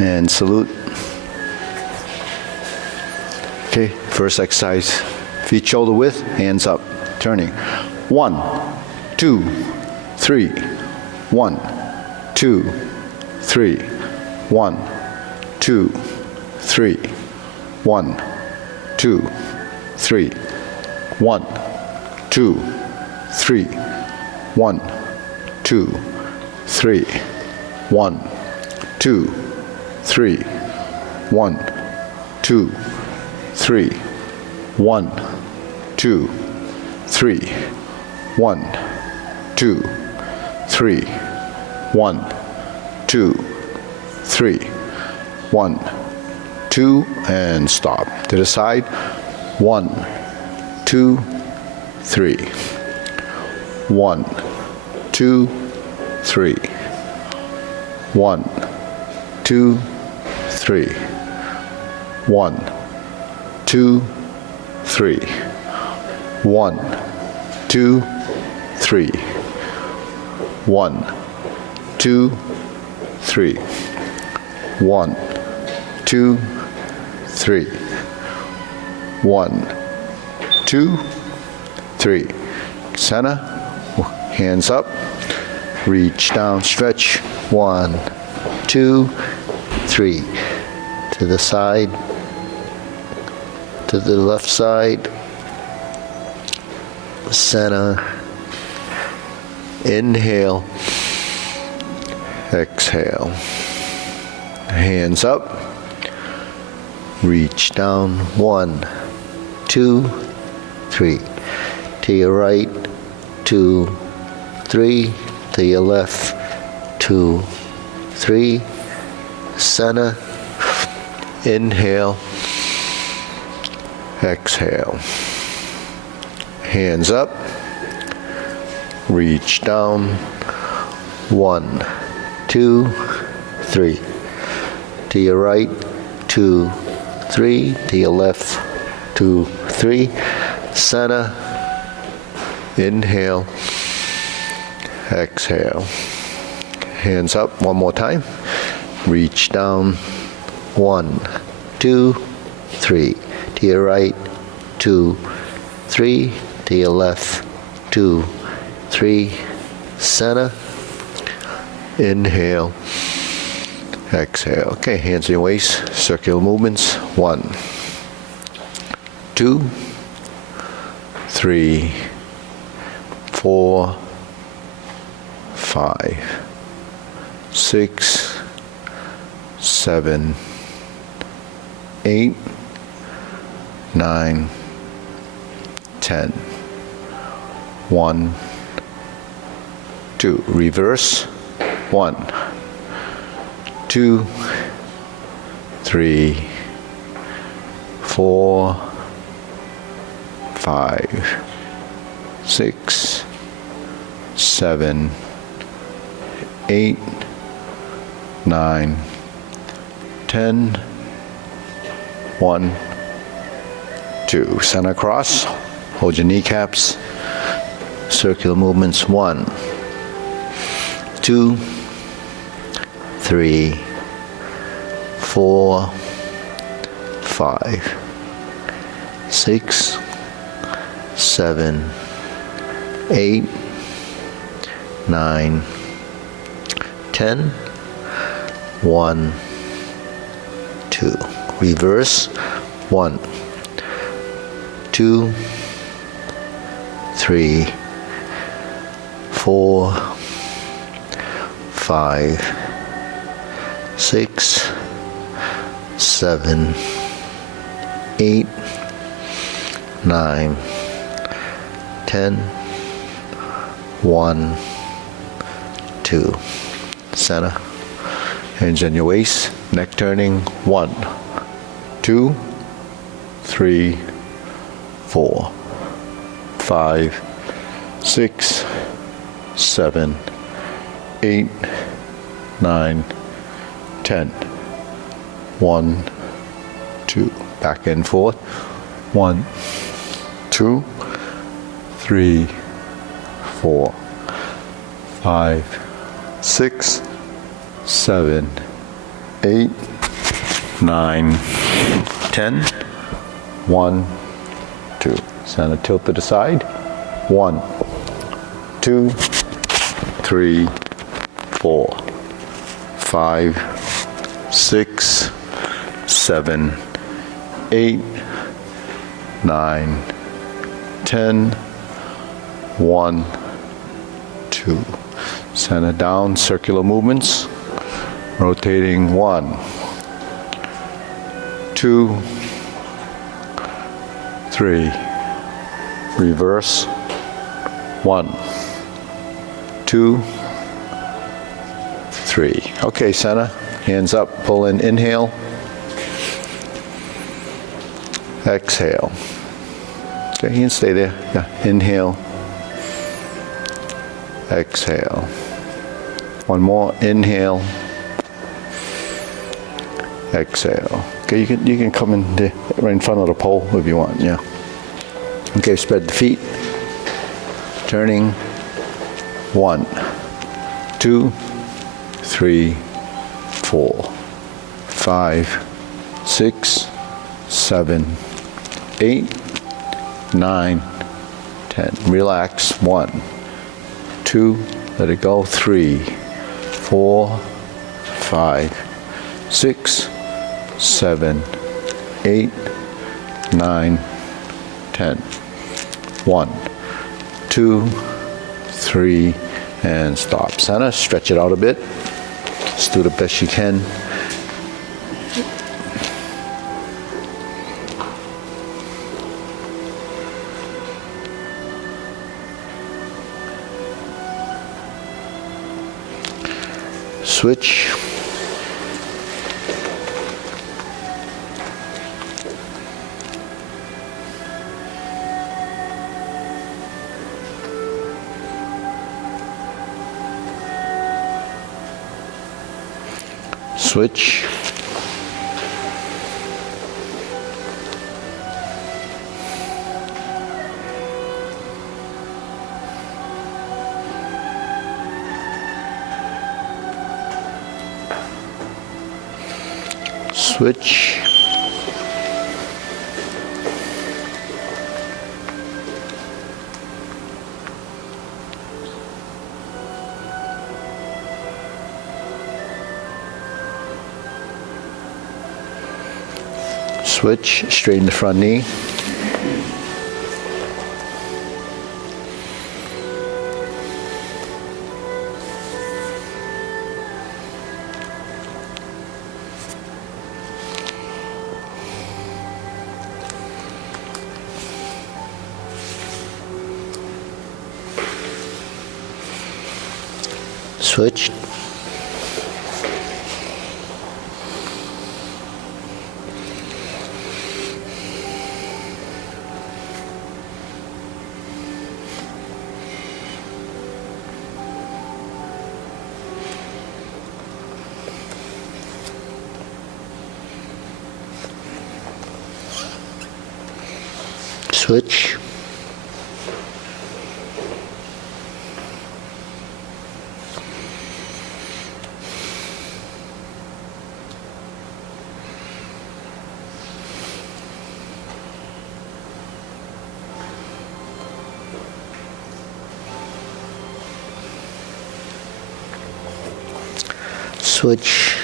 and salute. Okay, first exercise, feet shoulder width, hands up, turning. 1, 2, 3. 1, 2, 3. 1, 2, 3. 1, 2, 3. 1, 2, 3. 1, 2, 3. 1, 2, 3. 1, 2, 3. 1, 2, 3. 1, 2, 3. 1, 2, 3. 1, 2, and stop. To the side. 1, 2, 3. 1, 2, 3. 1, 2, 3. 1, 2, 3. 1, 2, 3. 1, 2, 3. 1, 2, 3. 1, 2, 3. Center, hands up, reach down, stretch. 1, 2, 3. To the side, to the left side, center, inhale, exhale, hands up, reach down. 1, 2, 3. To your right, 2, 3. To your left, 2, 3. Center, inhale, exhale, hands up, reach down. 1, 2, 3. To your right, 2, 3. To your left, 2, 3. Center, inhale, exhale, hands up. One more time, reach down. 1, 2, 3. To your right, 2, 3. To your left, 2, 3. Center, inhale, exhale. Okay, hands in your waist, circular movements. 1, 2, 3, 4, 5, 6, 7, 8, 9, 10. 1, 2. Reverse. 1, 2, 3, 4, 5, 6, 7, 8, 9, 10. 1, 2. Center cross. Hold your kneecaps. Circular movements. 1, 2, 3, 4, 5, 6, 7, 8, 9, 10. 1, 2. Reverse. 1, 2, 3, 4, 5, 6, 7, 8, 9, 10. 1, 2. Center. Hands on your waist. Neck turning. 1, 2, 3, 4, 5, 6, 7, 8, 9, 10. 1, 2. Back and forth. 1, 2, 3, 4, 5, 6, 7, 8, 9, 10. 1, 2. Center tilt to the side. 1, 2, 3, 4, 5, 6, 7, 8, 9, 10. 1, 2. Center down, circular movements. Rotating 1, 2, 3. Reverse 1, 2, 3. Okay, center. Hands up, pull in, inhale. Exhale. Okay, you can stay there. Yeah. Inhale. Exhale. One more. Inhale. Exhale. Okay, you can come in there, right in front of the pole if you want. Yeah. Okay, spread the feet. Turning. 1, 2, 3, 4, 5, 6, 7, 8, 9, 10. Relax. 1, 2, let it go. 3, 4, 5, 6, 7, 8, 9, 10. 1, 2, 3, and stop. Center, stretch it out a bit. Just do the best you can. Switch. Switch. Switch. Switch, straighten the front knee. Switch. Switch. Switch.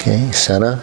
Okay, center.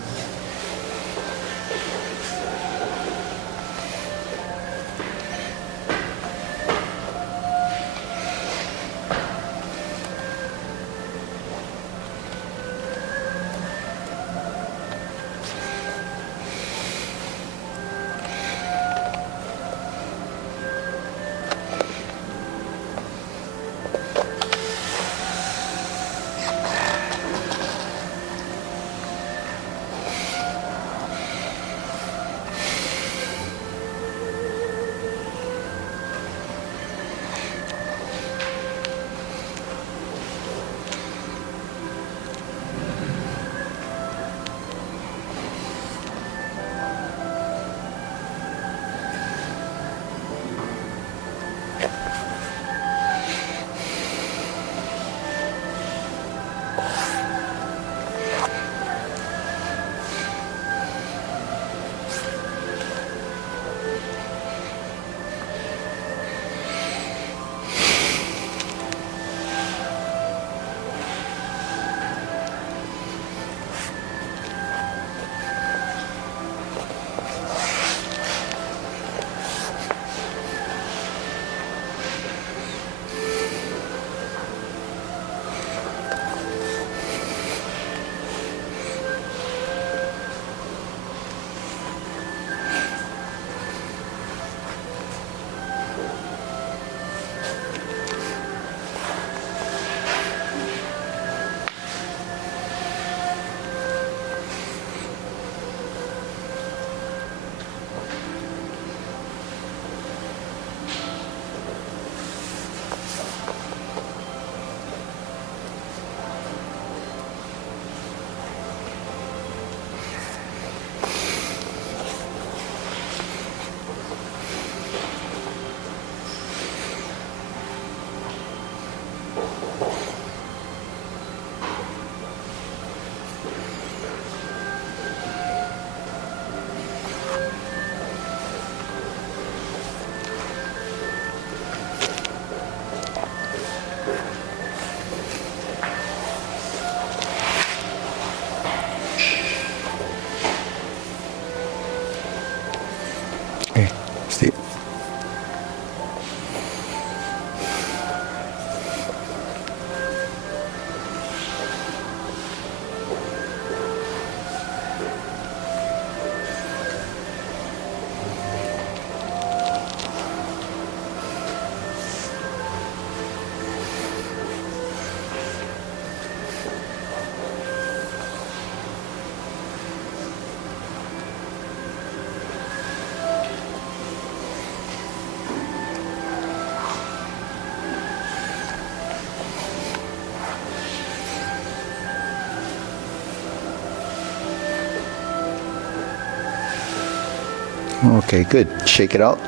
Okay, good. Shake it out.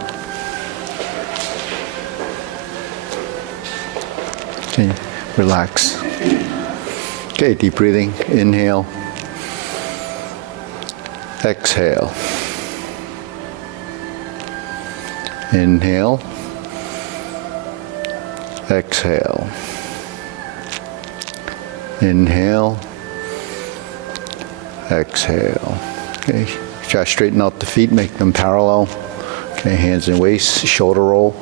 Okay, relax. Okay, deep breathing. Inhale. Exhale. Inhale. Exhale. Inhale. Exhale. Okay, try to straighten out the feet, make them parallel. Okay, hands and waist, shoulder roll.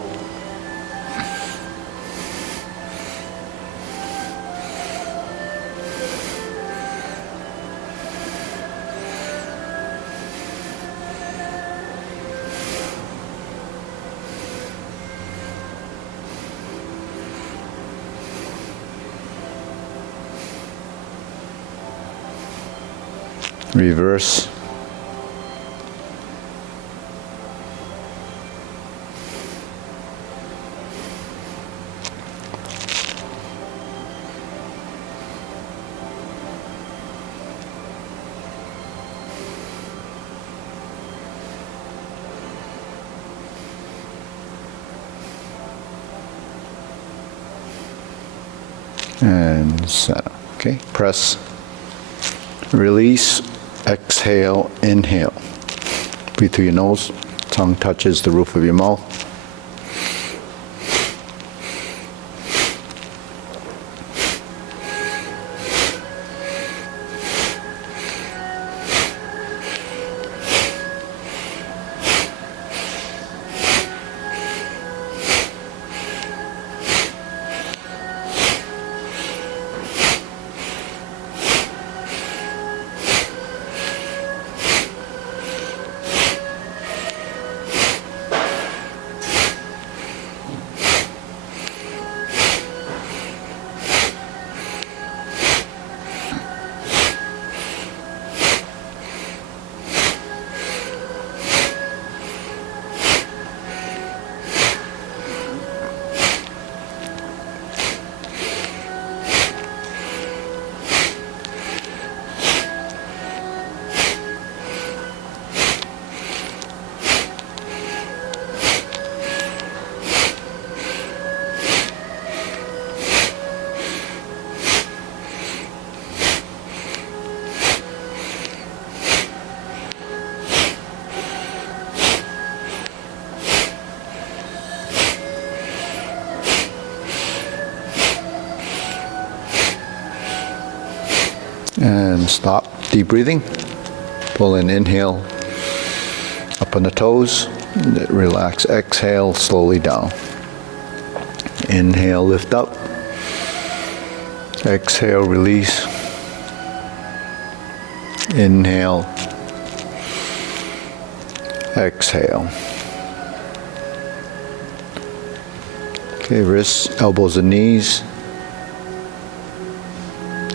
Reverse. And center. Okay, press, release, exhale, inhale. Breathe through your nose, tongue touches the roof of your mouth. And stop. Deep breathing. Pull in, inhale. Up on the toes. Relax. Exhale slowly down. Inhale, lift up. Exhale, release. Inhale. Exhale. Okay, wrists, elbows, and knees.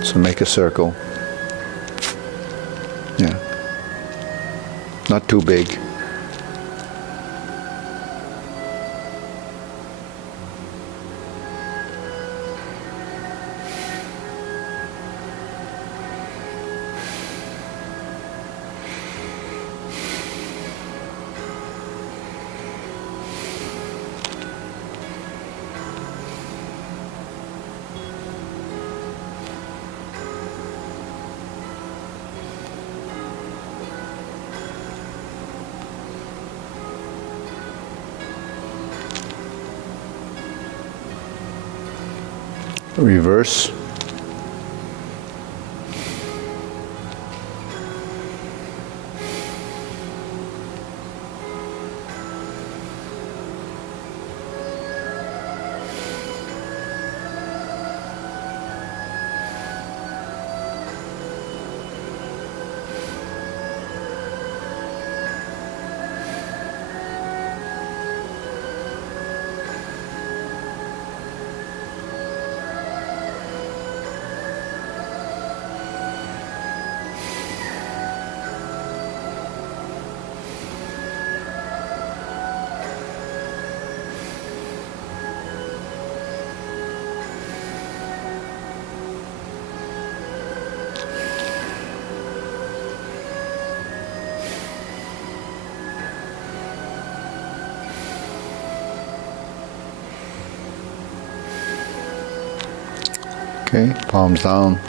So make a circle. Yeah. Not too big. Reverse. Okay, palms down.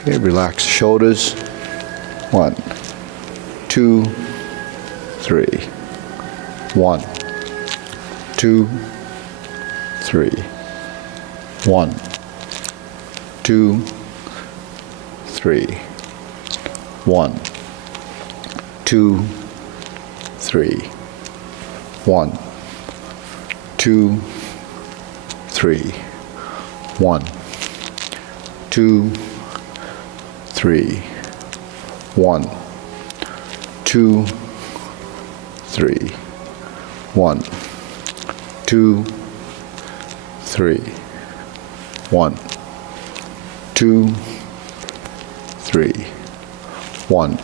Okay, relax the shoulders. 1, 2, 3. 1, 2, 3. 1, 2, 3. 1, 2, 3. 1, 2, 3. 1, 2, 3. 1, 2, 3. 1, 2, 3. 1, 2, 3. 1,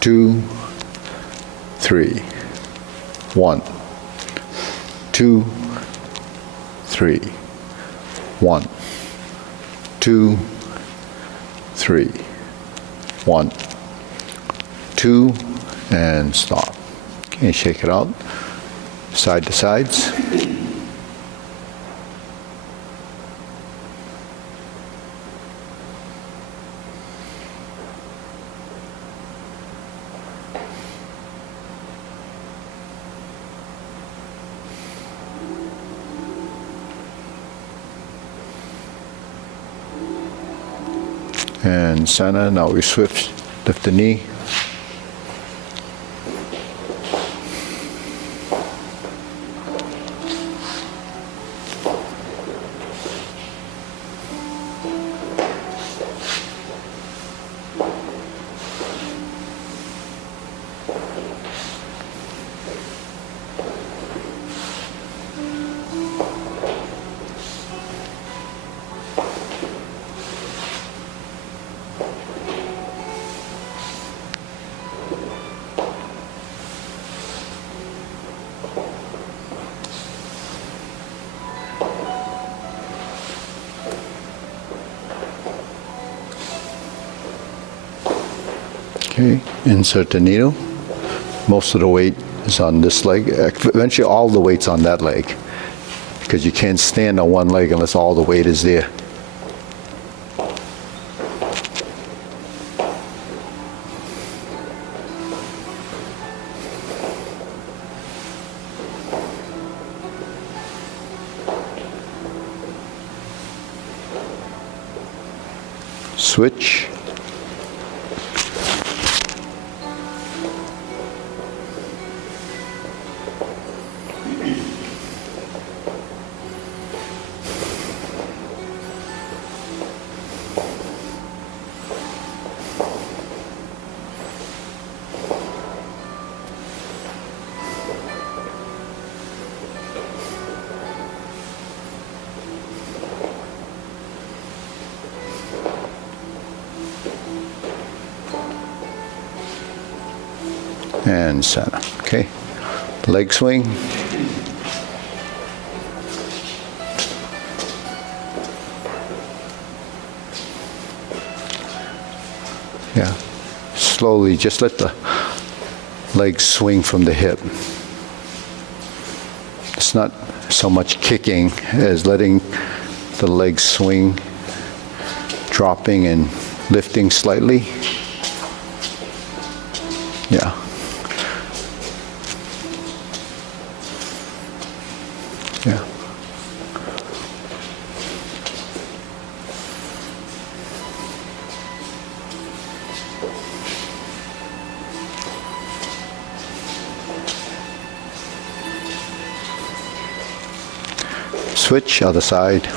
2, 3. 1, 2, 3. 1, 2, 3. 1, 2, and stop. Okay, shake it out. Side to sides. And center, now we switch, lift the knee. Okay, insert the needle. Most of the weight is on this leg. Eventually all the weight's on that leg, because you can't stand on one leg unless all the weight is there. Switch. And center. Okay, leg swing. Yeah, slowly, just let the legs swing from the hip. It's not so much kicking as letting the legs swing, dropping and lifting slightly. Yeah. Yeah. Switch, other side.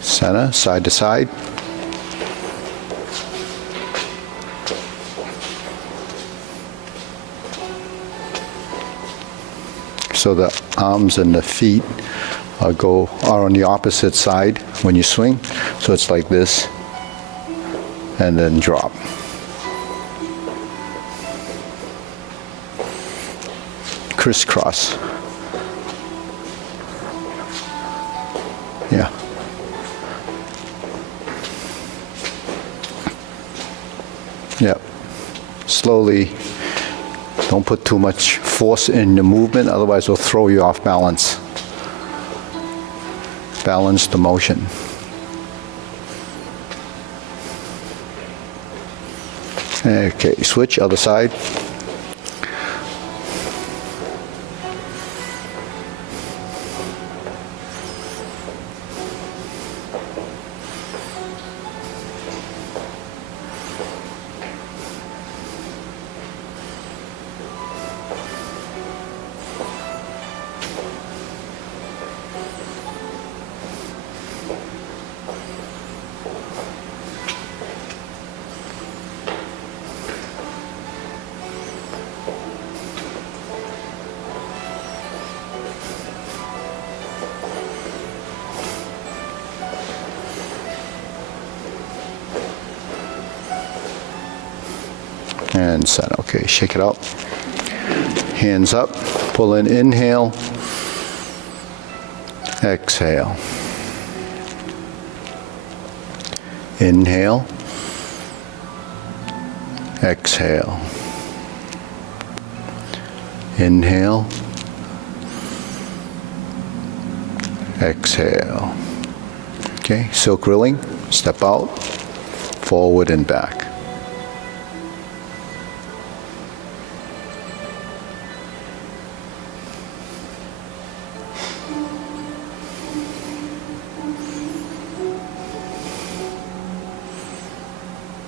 Center, side to side. So the arms and the feet are on the opposite side when you swing. So it's like this, and then drop. Crisscross. Yeah. Yep. Slowly. Don't put too much force in the movement, otherwise it'll throw you off balance. Balance the motion. Okay, switch, other side. And set. Okay, shake it out. Hands up. Pull in, inhale. Exhale. Inhale. Exhale. Inhale. Exhale. Okay, silk rilling. Step out. Forward and back.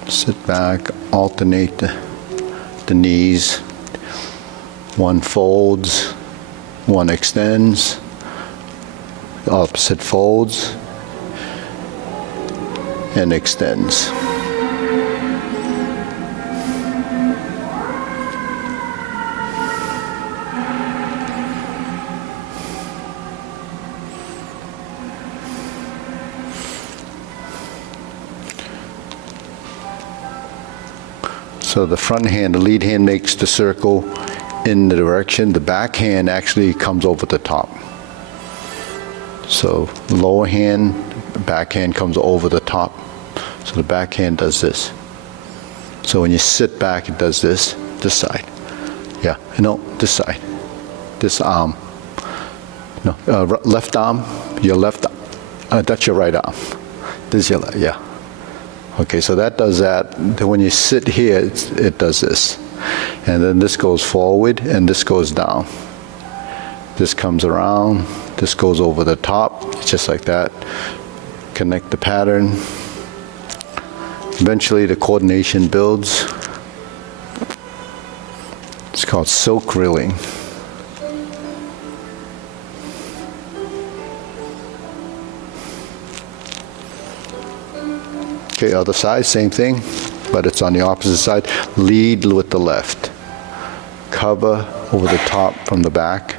Sit back, alternate the knees. One folds, one extends, the opposite folds and extends. So the front hand, the lead hand makes the circle in the direction. The back hand actually comes over the top. So the lower hand, back hand comes over the top. So the back hand does this. So when you sit back, it does this side. Yeah, no, this side. This arm. No, left arm, your left arm. That's your right arm. This is your left, yeah. Okay, so that does that. Then when you sit here, it does this. And then this goes forward, and this goes down. This comes around, this goes over the top, just like that. Connect the pattern. Eventually, the coordination builds. It's called silk rilling. Okay, other side, same thing, but it's on the opposite side. Lead with the left. Cover over the top from the back.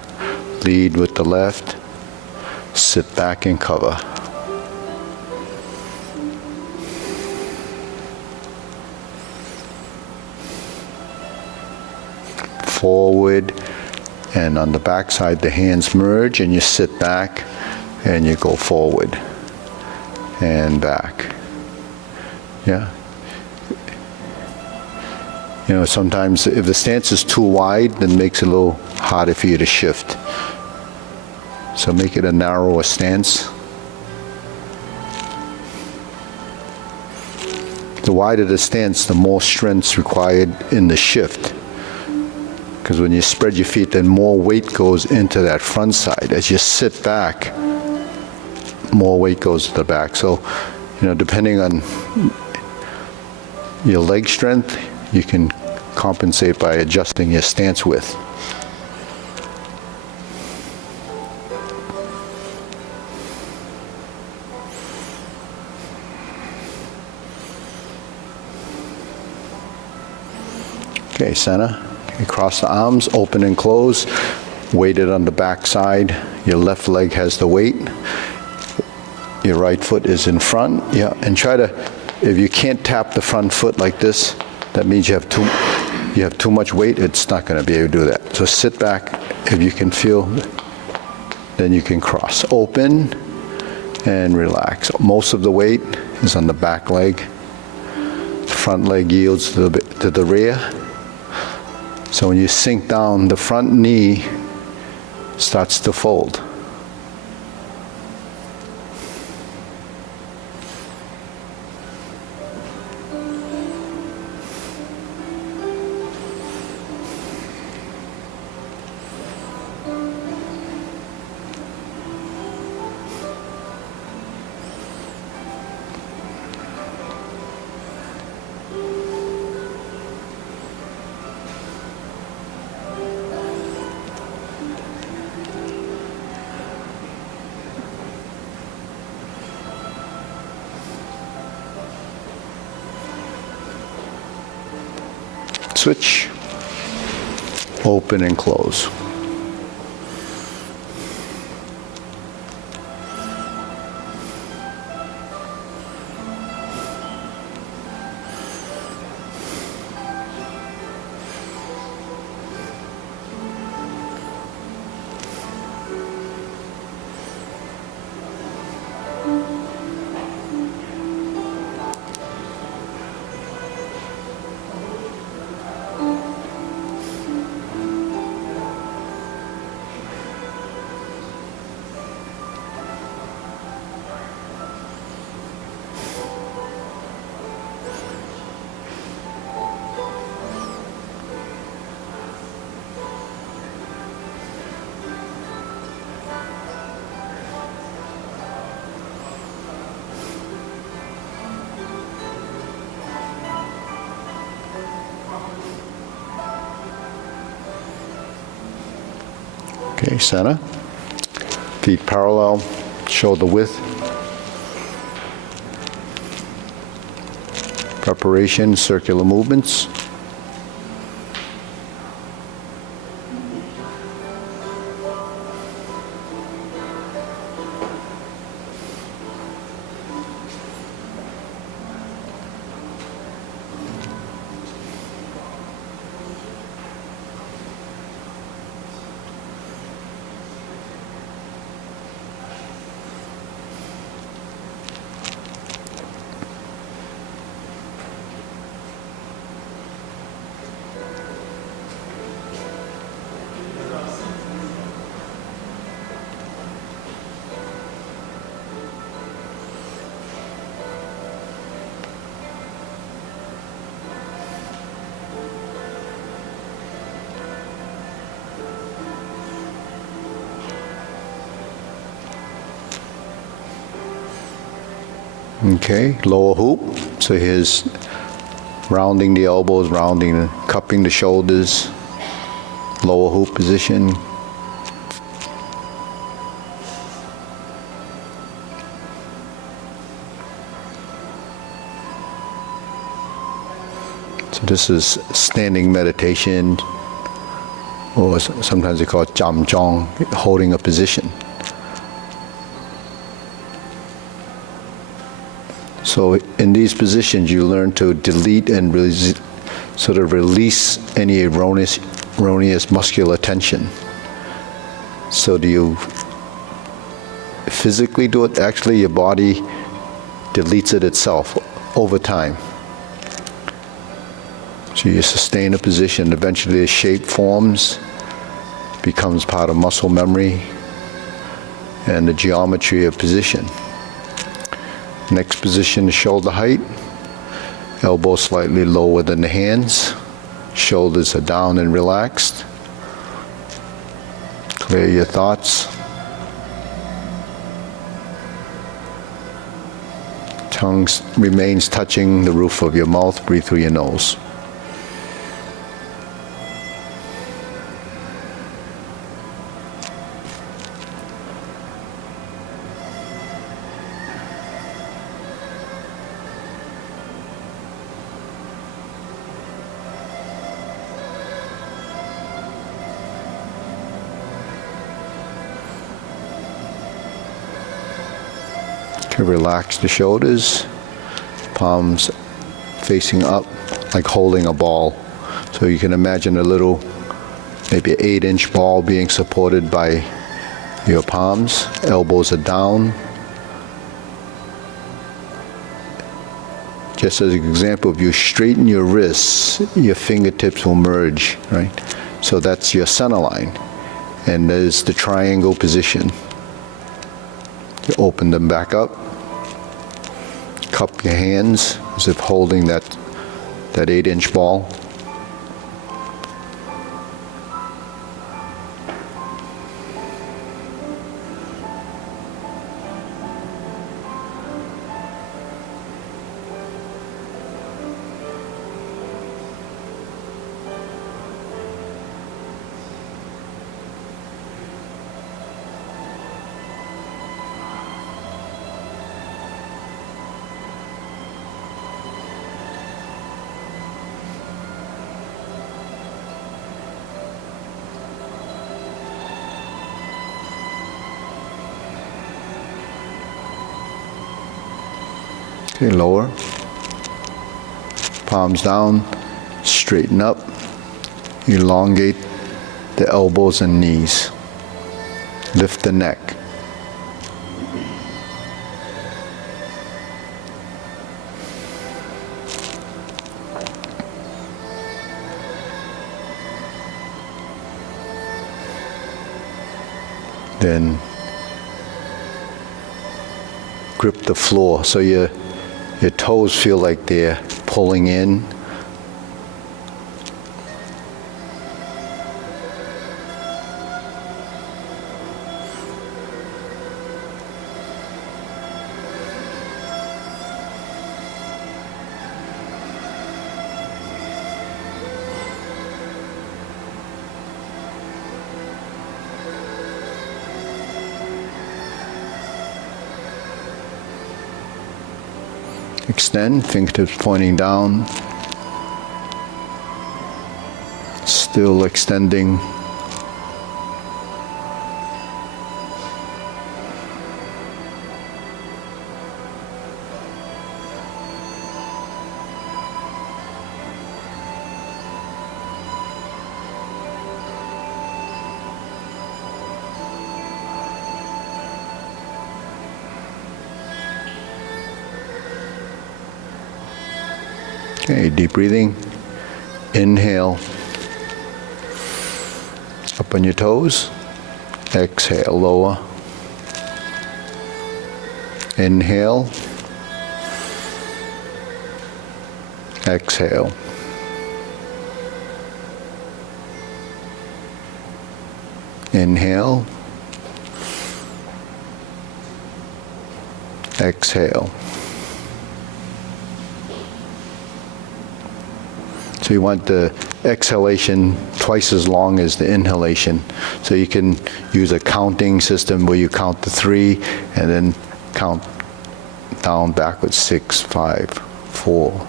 Lead with the left. Sit back and cover. Forward, and on the back side, the hands merge, and you sit back, and you go forward and back. Yeah. You know, sometimes if the stance is too wide, then it makes it a little harder for you to shift. So make it a narrower stance. The wider the stance, the more strength's required in the shift. Because when you spread your feet, then more weight goes into that front side. As you sit back, more weight goes to the back. So, you know, depending on your leg strength, you can compensate by adjusting your stance width. Okay, center. Okay, cross the arms, open and close. weighted on the back side. Your left leg has the weight. Your right foot is in front. Yeah, and try to, if you can't tap the front foot like this, that means you have too much weight. It's not going to be able to do that. So sit back. If you can feel, then you can cross. Open and relax. Most of the weight is on the back leg. The front leg yields to the rear. So when you sink down, the front knee starts to fold. Switch, open and close. Okay, center. Feet parallel, shoulder width. Preparation, circular movements. Okay, lower hoop. So here's rounding the elbows, rounding, cupping the shoulders. Lower hoop position. So this is standing meditation, or sometimes they call it jam jong, holding a position. So in these positions, you learn to delete and sort of release any erroneous muscular tension. So do you physically do it? Actually, your body deletes it itself over time. So you sustain a position, eventually the shape forms, becomes part of muscle memory and the geometry of position. Next position is shoulder height. Elbows slightly lower than the hands. Shoulders are down and relaxed. Clear your thoughts. Tongue remains touching the roof of your mouth. Breathe through your nose. To relax the shoulders, palms facing up like holding a ball. So you can imagine a little, maybe an 8-inch ball being supported by your palms, elbows are down. Just as an example, if you straighten your wrists, your fingertips will merge, right? So that's your center line. And there's the triangle position. You open them back up, cup your hands as if holding that 8-inch ball. Okay, lower. Palms down, straighten up, elongate the elbows and knees. Lift the neck. Then grip the floor so your toes feel like they're pulling in. Extend, fingertips pointing down. Still extending. Okay, deep breathing. Inhale. Up on your toes. Exhale, lower. Inhale. Exhale. Inhale. Exhale. So you want the exhalation twice as long as the inhalation. So you can use a counting system where you count to 3 and then count down backwards, 6, 5, 4,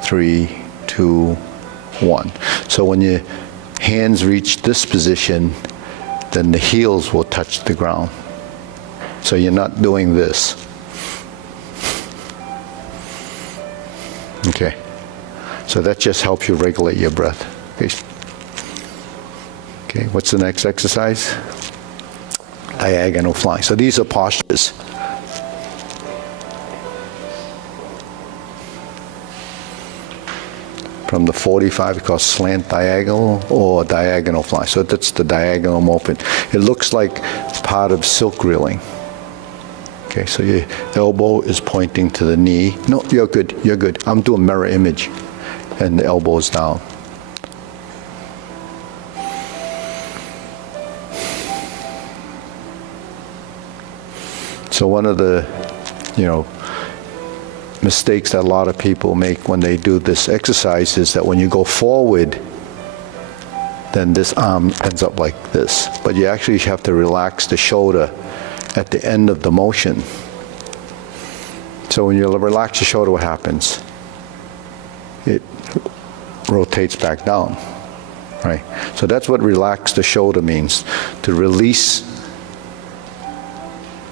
3, 2, 1. So when your hands reach this position, then the heels will touch the ground. So you're not doing this. Okay. So that just helps you regulate your breath. Okay, what's the next exercise? Diagonal flying. So these are postures. From the 45, it's called slant diagonal or diagonal fly. So that's the diagonal movement. It looks like part of silk reeling. Okay, so your elbow is pointing to the knee. No, you're good, you're good. I'm doing mirror image. And the elbows down. So one of the, mistakes that a lot of people make when they do this exercise is that when you go forward, then this arm ends up like this. But you actually have to relax the shoulder at the end of the motion. So when you relax the shoulder, what happens? It rotates back down, right? So that's what relax the shoulder means, to release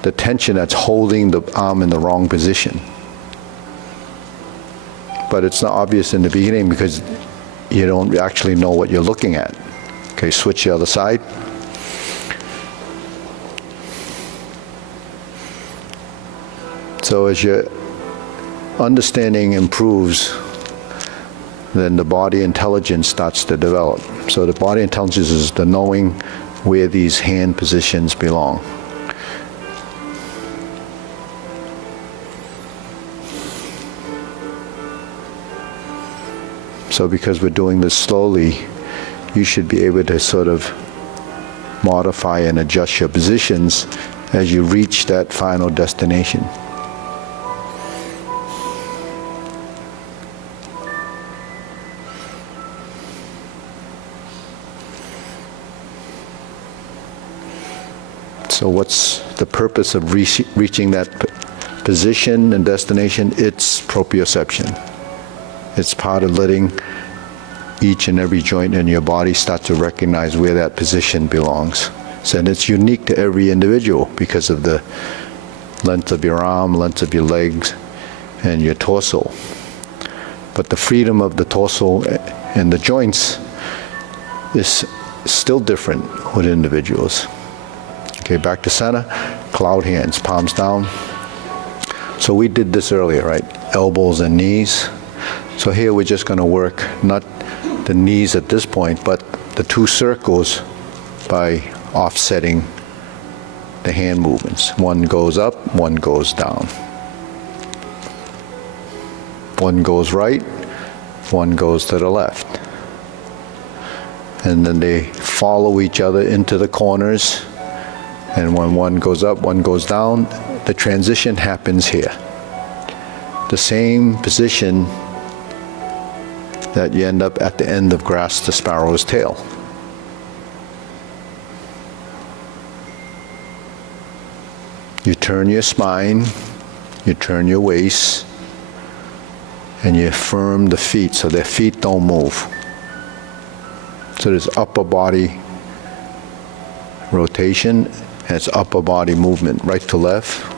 the tension that's holding the arm in the wrong position. But it's not obvious in the beginning because you don't actually know what you're looking at. Okay, switch the other side. So as your understanding improves, then the body intelligence starts to develop. So the body intelligence is the knowing where these hand positions belong. So because we're doing this slowly, you should be able to sort of modify and adjust your positions as you reach that final destination. So what's the purpose of reaching that position and destination? It's proprioception. It's part of letting each and every joint in your body start to recognize where that position belongs. So, and it's unique to every individual because of the length of your arm, length of your legs, and your torso. But the freedom of the torso and the joints is still different with individuals. Okay, back to center, cloud hands, palms down. So we did this earlier, right? Elbows and knees. So here we're just going to work not the knees at this point, but the two circles by offsetting the hand movements. One goes up, one goes down. One goes right, one goes to the left. And then they follow each other into the corners. And when one goes up, one goes down, the transition happens here. The same position that you end up at the end of grasp the sparrow's tail. You turn your spine, you turn your waist, and you firm the feet so their feet don't move. So there's upper body rotation, and it's upper body movement, right to left,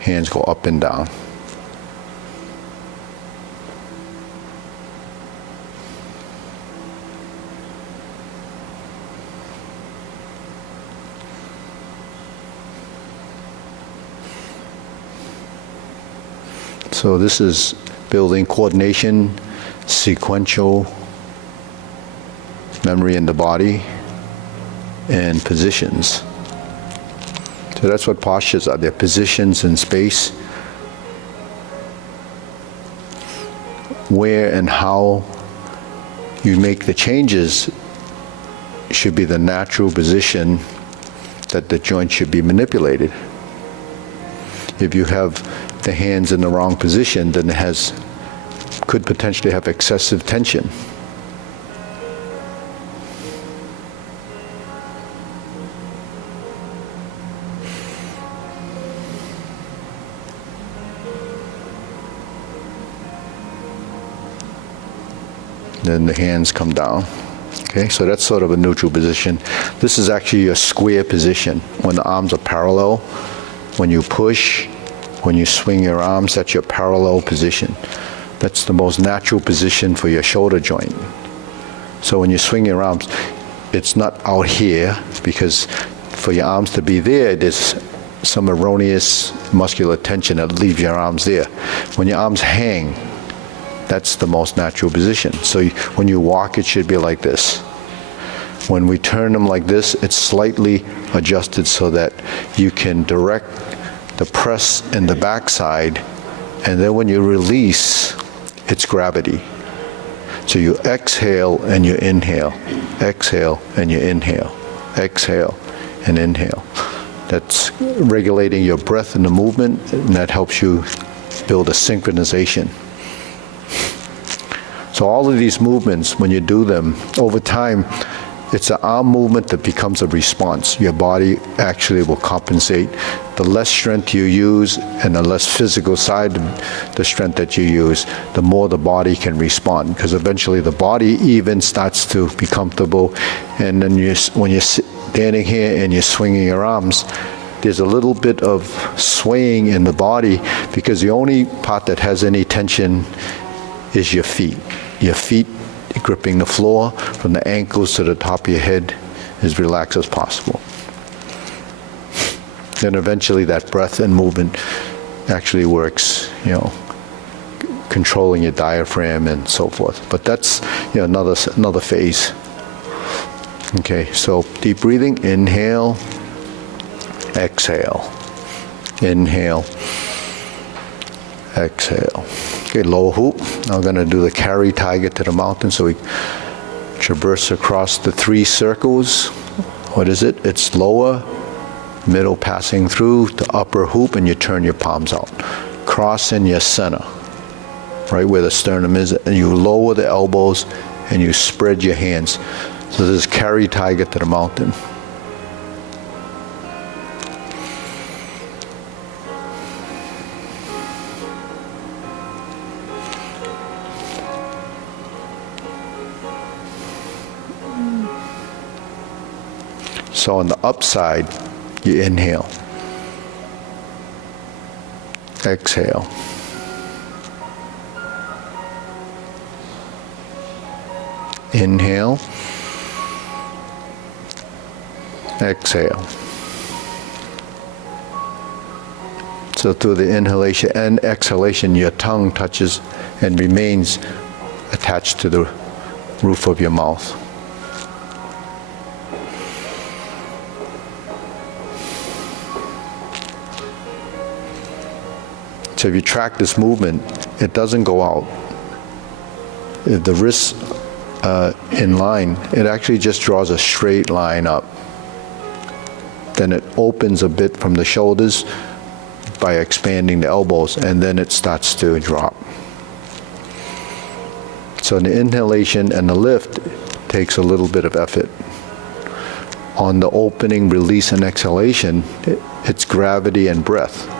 hands go up and down. So this is building coordination, sequential memory in the body, and positions. So that's what postures are. They're positions in space. Where and how you make the changes should be the natural position that the joint should be manipulated. If you have the hands in the wrong position, then it could potentially have excessive tension. Then the hands come down. Okay, so that's sort of a neutral position. This is actually a square position. When the arms are parallel, when you push, when you swing your arms, that's your parallel position. That's the most natural position for your shoulder joint. So when you swing your arms, it's not out here, because for your arms to be there, there's some erroneous muscular tension that leaves your arms there. When your arms hang, that's the most natural position. So when you walk, it should be like this. When we turn them like this, it's slightly adjusted so that you can direct the press in the backside, and then when you release, it's gravity. So you exhale and you inhale, exhale and you inhale, exhale and inhale. That's regulating your breath and the movement, and that helps you build a synchronization. So all of these movements, when you do them, over time, it's an arm movement that becomes a response. Your body actually will compensate. The less strength you use and the less physical side of the strength that you use, the more the body can respond, because eventually the body even starts to be comfortable. And then when you're standing here and you're swinging your arms, there's a little bit of swaying in the body because the only part that has any tension is your feet. Your feet gripping the floor from the ankles to the top of your head as relaxed as possible. Then eventually that breath and movement actually works, controlling your diaphragm and so forth. But that's another phase. Okay, so deep breathing, inhale, exhale, inhale, exhale. Okay, lower hoop. Now we're going to do the carry tiger to the mountain. So we traverse across the 3 circles. What is it? It's lower, middle passing through to upper hoop, and you turn your palms out. Cross in your center, right where the sternum is, and you lower the elbows and you spread your hands. So this is carry tiger to the mountain. So on the upside, you inhale, exhale, inhale, exhale. So through the inhalation and exhalation, your tongue touches and remains attached to the roof of your mouth. So if you track this movement, it doesn't go out. If the wrists in line, it actually just draws a straight line up. Then it opens a bit from the shoulders by expanding the elbows, and then it starts to drop. So the inhalation and the lift takes a little bit of effort. On the opening, release, and exhalation, it's gravity and breath.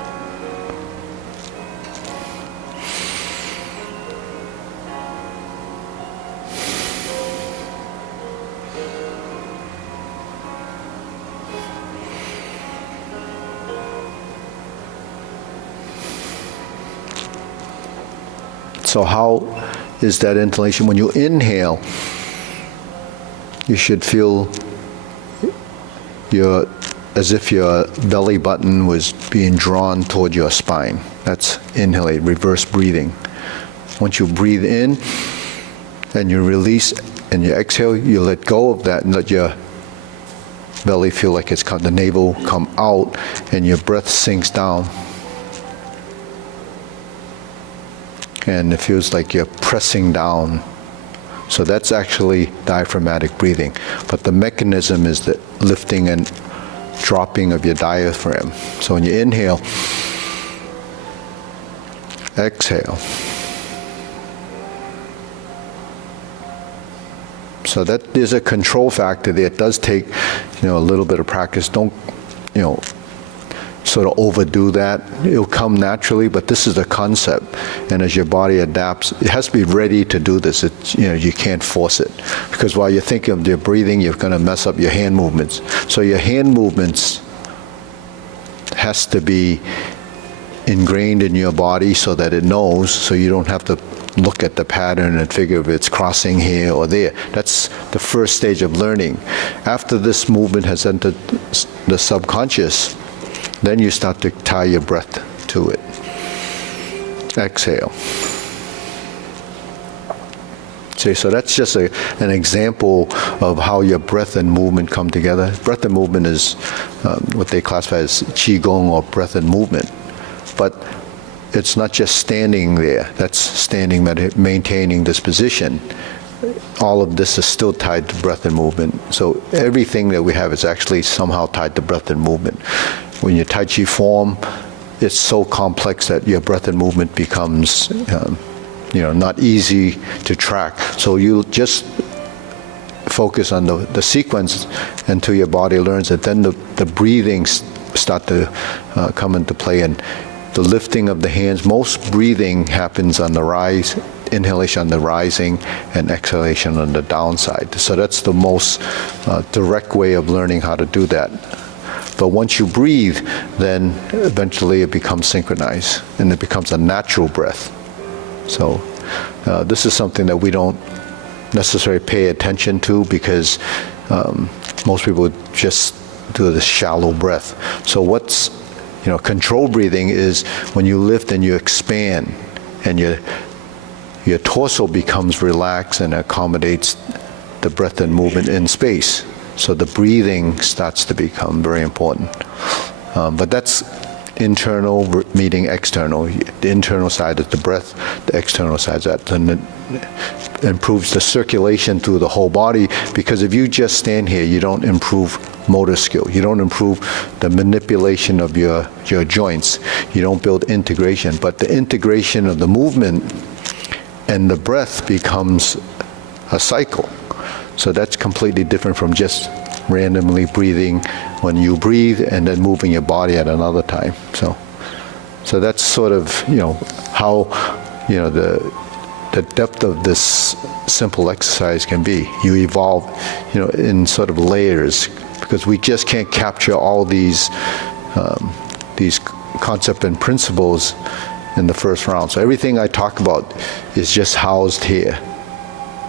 So how is that inhalation? When you inhale, you should feel as if your belly button was being drawn toward your spine. That's inhalate, reverse breathing. Once you breathe in and you release and you exhale, you let go of that and let your belly feel like the navel come out and your breath sinks down. And it feels like you're pressing down. So that's actually diaphragmatic breathing. But the mechanism is the lifting and dropping of your diaphragm. So when you inhale, exhale. So that there's a control factor there. It does take, a little bit of practice. Don't, sort of overdo that. It'll come naturally, but this is the concept. And as your body adapts, it has to be ready to do this. You can't force it. Because while you're thinking of your breathing, you're going to mess up your hand movements. So your hand movements has to be ingrained in your body so that it knows, so you don't have to look at the pattern and figure if it's crossing here or there. That's the first stage of learning. After this movement has entered the subconscious, then you start to tie your breath to it. Exhale. See, so that's just an example of how your breath and movement come together. Breath and movement is what they classify as Qigong or breath and movement. But it's not just standing there. That's standing, maintaining this position. All of this is still tied to breath and movement. So everything that we have is actually somehow tied to breath and movement. When you Tai Chi form, it's so complex that your breath and movement becomes, not easy to track. So you just focus on the sequence until your body learns it. Then the breathings start to come into play, and the lifting of the hands. Most breathing happens on the rise, inhalation on the rising, and exhalation on the downside. So that's the most direct way of learning how to do that. But once you breathe, then eventually it becomes synchronized, and it becomes a natural breath. So this is something that we don't necessarily pay attention to, because most people just do this shallow breath. So what's, controlled breathing is when you lift and you expand, and your torso becomes relaxed and accommodates the breath and movement in space. So the breathing starts to become very important. But that's internal meeting external. The internal side is the breath, the external side is that. And it improves the circulation through the whole body, because if you just stand here, you don't improve motor skill. You don't improve the manipulation of your joints. You don't build integration. But the integration of the movement and the breath becomes a cycle. So that's completely different from just randomly breathing when you breathe and then moving your body at another time. So that's sort of, how, the depth of this simple exercise can be. You evolve, in sort of layers, because we just can't capture all these concepts and principles in the first round. So everything I talk about is just housed here.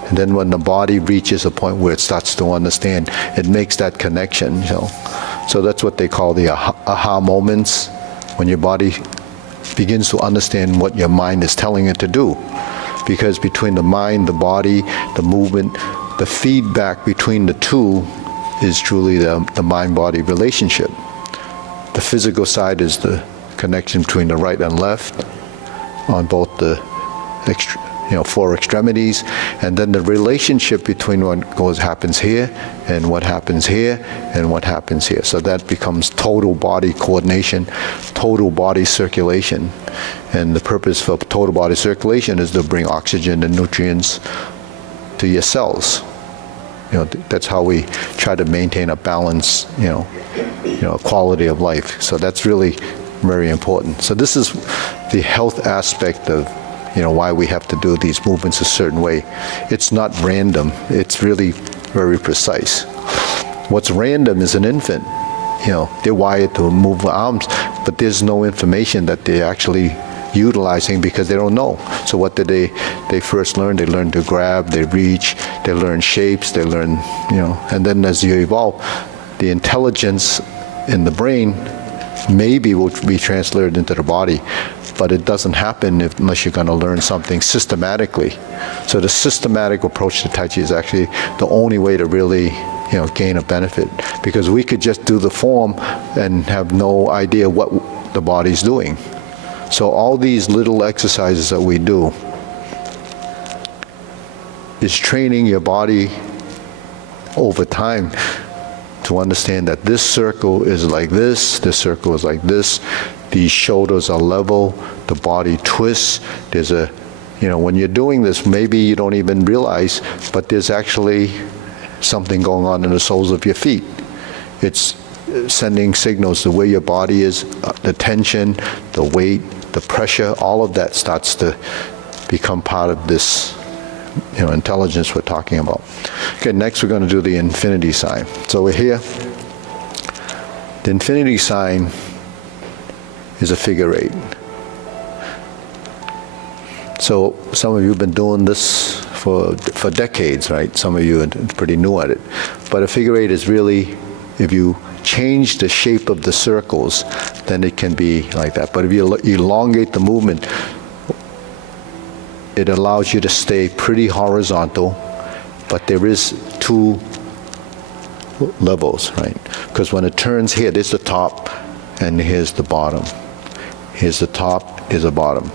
And then when the body reaches a point where it starts to understand, it makes that connection. So that's what they call the aha moments, when your body begins to understand what your mind is telling it to do. Because between the mind, the body, the movement, the feedback between the two is truly the mind-body relationship. The physical side is the connection between the right and left on both the four extremities, and then the relationship between what happens here and what happens here and what happens here. So that becomes total body coordination, total body circulation. And the purpose for total body circulation is to bring oxygen and nutrients to your cells. That's how we try to maintain a balance, quality of life. So that's really very important. So this is the health aspect of why we have to do these movements a certain way. It's not random. It's really very precise. What's random is an infant. They're wired to move arms, but there's no information that they're actually utilizing because they don't know. So what did they first learn? They learn to grab, they reach, they learn shapes, they learn, and then as you evolve, the intelligence in the brain maybe will be translated into the body, but it doesn't happen unless you're going to learn something systematically. So the systematic approach to Tai Chi is actually the only way to really, gain a benefit, because we could just do the form and have no idea what the body's doing. So all these little exercises that we do is training your body over time to understand that this circle is like this circle is like this, these shoulders are level, the body twists. There's when you're doing this, maybe you don't even realize, but there's actually something going on in the soles of your feet. It's sending signals the way your body is, the tension, the weight, the pressure, all of that starts to become part of this intelligence we're talking about. Okay, next we're going to do the infinity sign. So we're here. The infinity sign is a figure 8. So some of you have been doing this for decades, right? Some of you are pretty new at it. But a figure 8 is really, if you change the shape of the circles, then it can be like that. But if you elongate the movement, it allows you to stay pretty horizontal, but there is 2 levels, right? Because when it turns here, there's the top and here's the bottom. Here's the top, here's the bottom.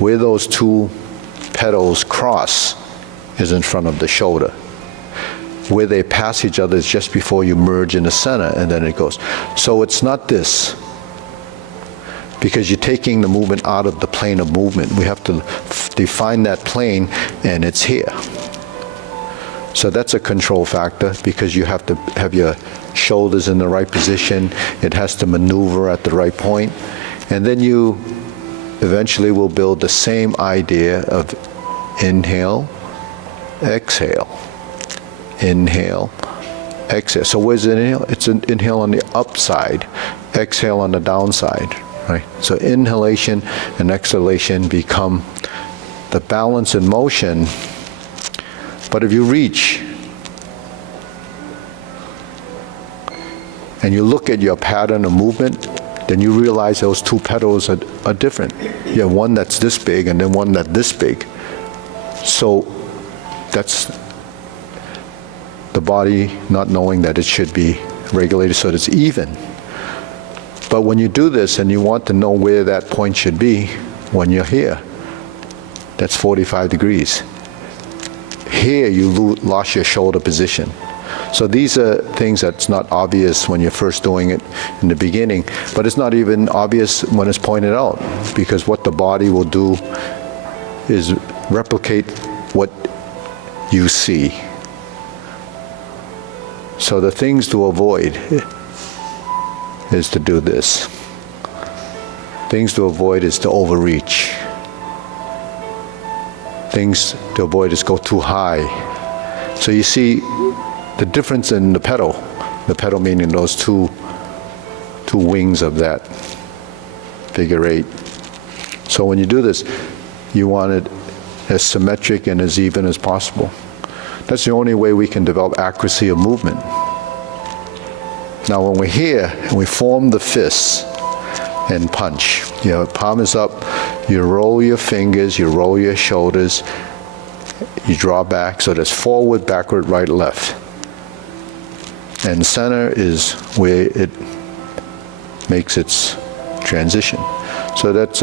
Where those 2 petals cross is in front of the shoulder. Where they pass each other is just before you merge in the center, and then it goes. So it's not this, because you're taking the movement out of the plane of movement. We have to define that plane, and it's here. So that's a control factor, because you have to have your shoulders in the right position. It has to maneuver at the right point. And then you eventually will build the same idea of inhale, exhale, inhale, exhale. So where's the inhale? It's an inhale on the upside, exhale on the downside, right? So inhalation and exhalation become the balance in motion. But if you reach and you look at your pattern of movement, then you realize those two petals are different. You have one that's this big and then one that's this big. So that's the body not knowing that it should be regulated so that it's even. But when you do this and you want to know where that point should be, when you're here, that's 45 degrees. Here you lost your shoulder position. So these are things that's not obvious when you're first doing it in the beginning, but it's not even obvious when it's pointed out, because what the body will do is replicate what you see. So the things to avoid is to do this. Things to avoid is to overreach. Things to avoid is go too high. So you see the difference in the petal meaning those two wings of that figure eight. So when you do this, you want it as symmetric and as even as possible. That's the only way we can develop accuracy of movement. Now when we're here and we form the fists and punch, palm is up, you roll your fingers, you roll your shoulders, you draw back, so there's forward, backward, right, left. And center is where it makes its transition. So that's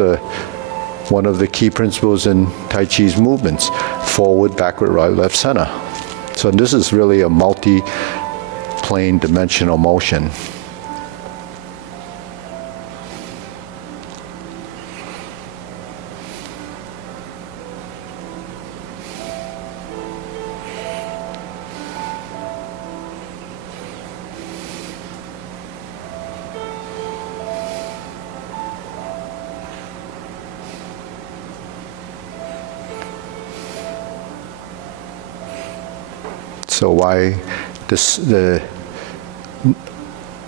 one of the key principles in Tai Chi's movements: forward, backward, right, left, center. So this is really a multi-plane dimensional motion. So why the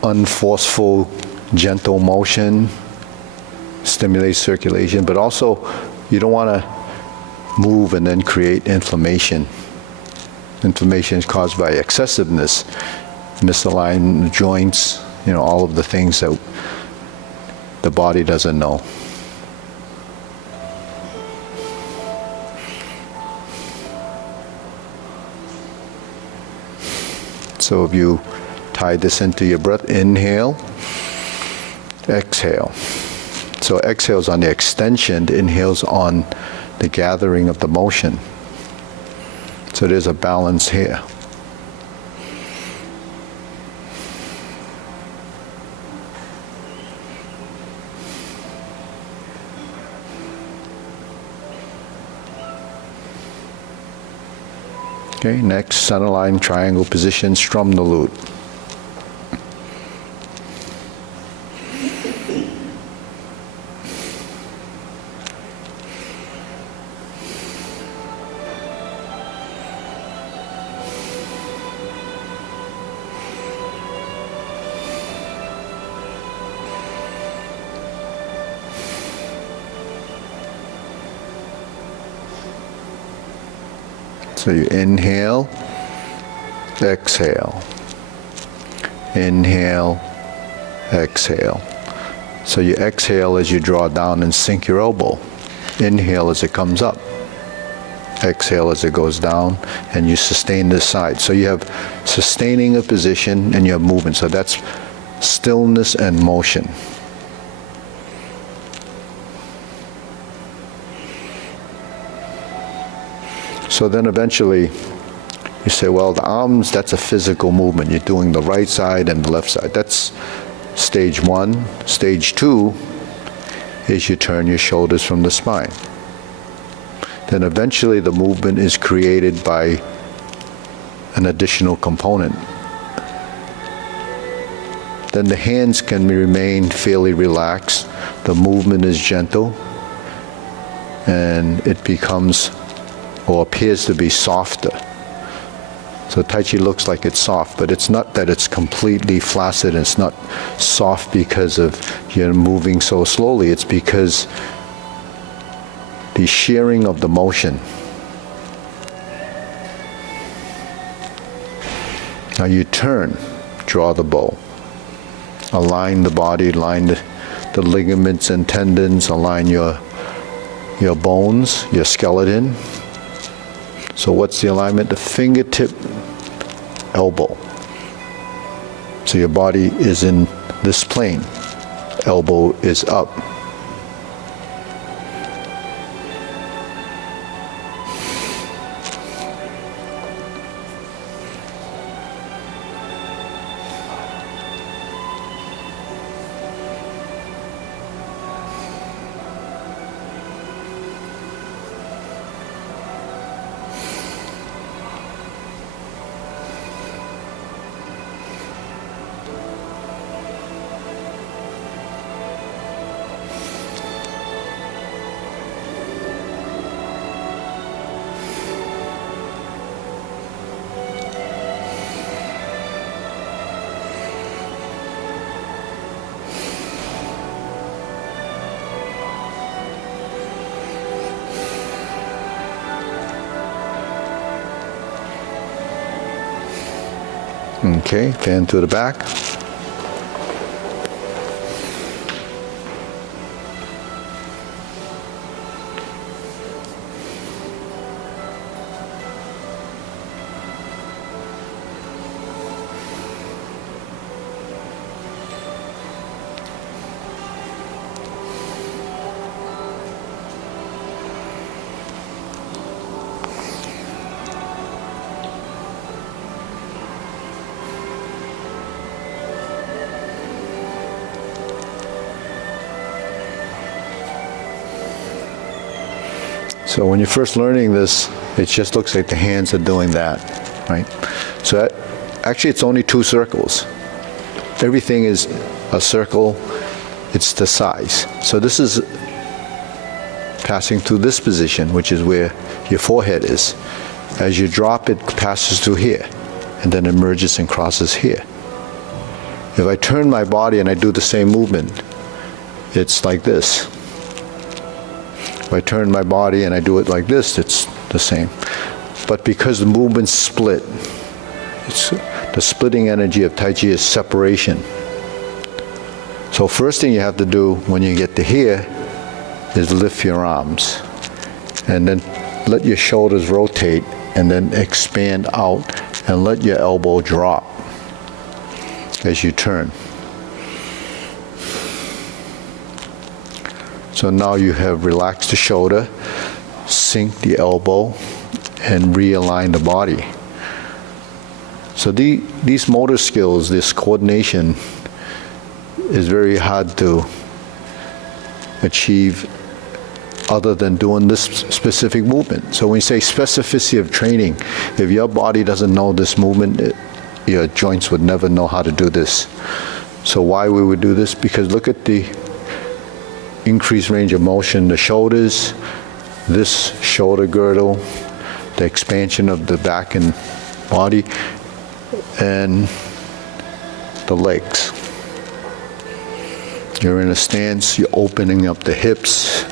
unforceful, gentle motion stimulates circulation, but also you don't want to move and then create inflammation. Inflammation is caused by excessiveness, misaligned joints, all of the things that the body doesn't know. So if you tie this into your breath, inhale, exhale. So exhale's on the extension, inhale's on the gathering of the motion. So there's a balance here. Okay, next, centerline triangle position, strum the lute. So you inhale, exhale, inhale, exhale. So you exhale as you draw down and sink your elbow. Inhale as it comes up. Exhale as it goes down, and you sustain this side. So you have sustaining a position and you have movement. So that's stillness and motion. So then eventually you say, well, the arms, that's a physical movement. You're doing the right side and the left side. That's stage one. Stage two is you turn your shoulders from the spine. Then eventually the movement is created by an additional component. Then the hands can remain fairly relaxed. The movement is gentle, and it becomes or appears to be softer. So Tai Chi looks like it's soft, but it's not that it's completely flaccid. It's not soft because of you're moving so slowly. It's because the shearing of the motion. Now you turn, draw the bow. Align the body, align the ligaments and tendons, align your bones, your skeleton. So what's the alignment? The fingertip, elbow. So your body is in this plane. Elbow is up. Okay, fan to the back. So when you're first learning this, it just looks like the hands are doing that, right? So actually it's only 2 circles. Everything is a circle, it's the size. So this is passing through this position, which is where your forehead is. As you drop, it passes through here, and then emerges and crosses here. If I turn my body and I do the same movement, it's like this. If I turn my body and I do it like this, it's the same. But because the movement's split, the splitting energy of Tai Chi is separation. So first thing you have to do when you get to here is lift your arms. And then let your shoulders rotate and then expand out and let your elbow drop as you turn. So now you have relaxed the shoulder, sink the elbow, and realign the body. So these motor skills, this coordination, is very hard to achieve other than doing this specific movement. So when you say specificity of training, if your body doesn't know this movement, your joints would never know how to do this. So why we would do this? Because look at the increased range of motion, the shoulders, this shoulder girdle, the expansion of the back and body, and the legs. You're in a stance, you're opening up the hips,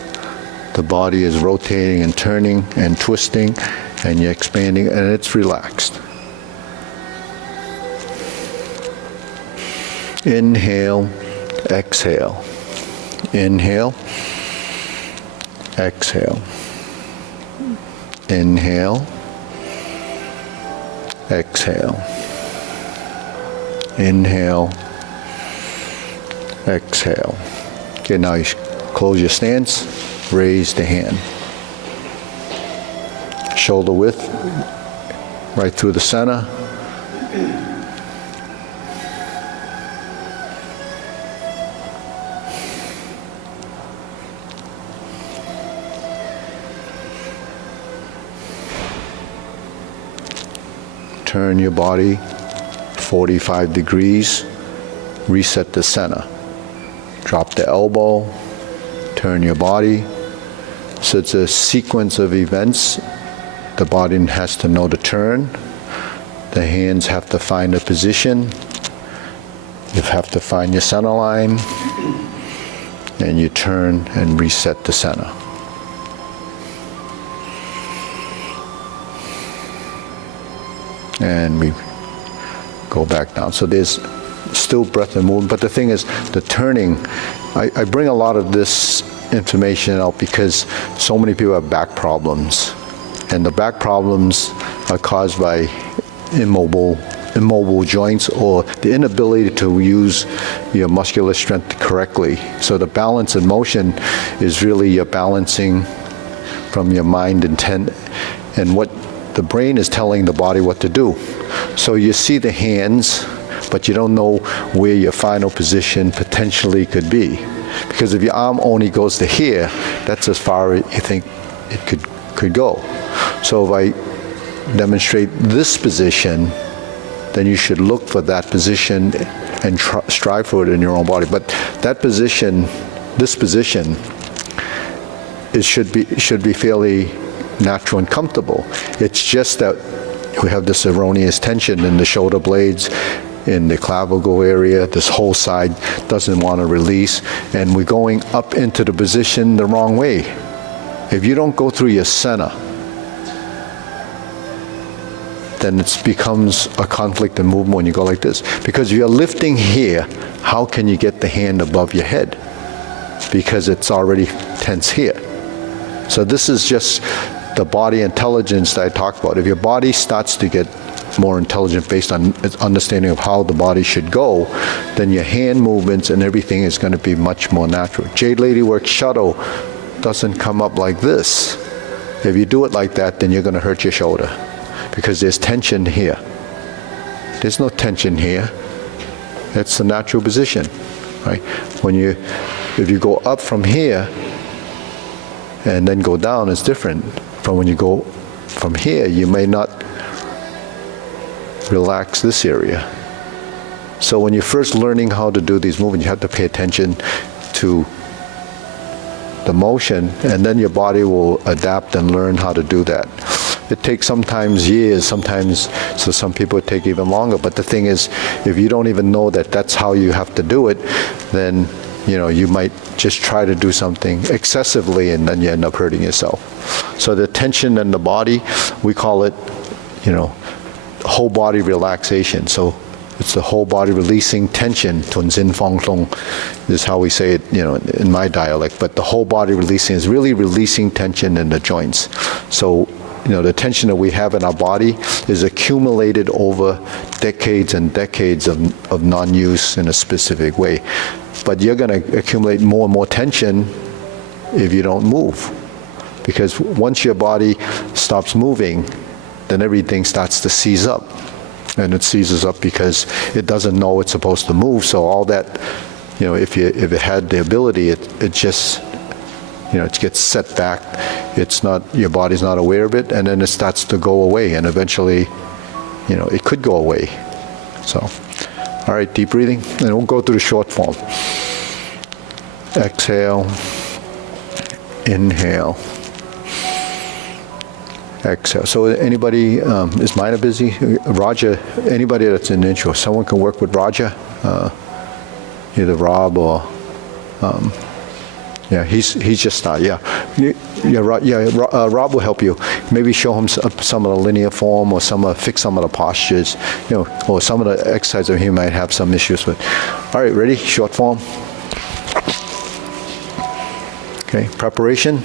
the body is rotating and turning and twisting, and you're expanding, and it's relaxed. Inhale, exhale. Inhale, exhale. Inhale, exhale. Inhale, exhale. Okay, now you close your stance, raise the hand. Shoulder width, right through the center. Turn your body 45 degrees, reset the center. Drop the elbow, turn your body. So it's a sequence of events. The body has to know to turn, the hands have to find a position. You have to find your center line, and you turn and reset the center. And we go back down. So there's still breath and movement, but the thing is, the turning, I bring a lot of this information out because so many people have back problems. And the back problems are caused by immobile joints or the inability to use your muscular strength correctly. So the balance and motion is really your balancing from your mind intent and what the brain is telling the body what to do. So you see the hands, but you don't know where your final position potentially could be. Because if your arm only goes to here, that's as far as you think it could go. So if I demonstrate this position, then you should look for that position and strive for it in your own body. But that position, this position, should be fairly natural and comfortable. It's just that we have this erroneous tension in the shoulder blades, in the clavicle area. This whole side doesn't want to release, and we're going up into the position the wrong way. If you don't go through your center, then it becomes a conflict in movement when you go like this. Because if you're lifting here, how can you get the hand above your head? Because it's already tense here. So this is just the body intelligence that I talked about. If your body starts to get more intelligent based on its understanding of how the body should go, then your hand movements and everything is going to be much more natural. Jade Lady Work Shuttle doesn't come up like this. If you do it like that, then you're going to hurt your shoulder because there's tension here. There's no tension here. That's the natural position, right? If you go up from here and then go down, it's different. From when you go from here, you may not relax this area. So when you're first learning how to do these movements, you have to pay attention to the motion, and then your body will adapt and learn how to do that. It takes sometimes years, sometimes, so some people it take even longer, but the thing is, if you don't even know that that's how you have to do it, then you might just try to do something excessively and then you end up hurting yourself. So the tension in the body, we call it, whole body relaxation. So it's the whole body releasing tension. Tun Zin Fong Tong is how we say it, in my dialect. But the whole body releasing is really releasing tension in the joints. So, the tension that we have in our body is accumulated over decades and decades of non-use in a specific way. But you're going to accumulate more and more tension if you don't move. Because once your body stops moving, then everything starts to seize up. And it seizes up because it doesn't know it's supposed to move. So all that, if it had the ability, it just, it gets set back. It's not, your body's not aware of it, and then it starts to go away. And eventually, it could go away. So, all right, deep breathing. And we'll go through the short form. Exhale. Inhale. Exhale. So anybody, is Mina busy? Raja, anybody that's in intro, someone can work with Raja, either Rob or, he's just started, Rob will help you. Maybe show him some of the linear form or fix some of the postures, or some of the exercises he might have some issues with. All right, ready? Short form. Okay, preparation.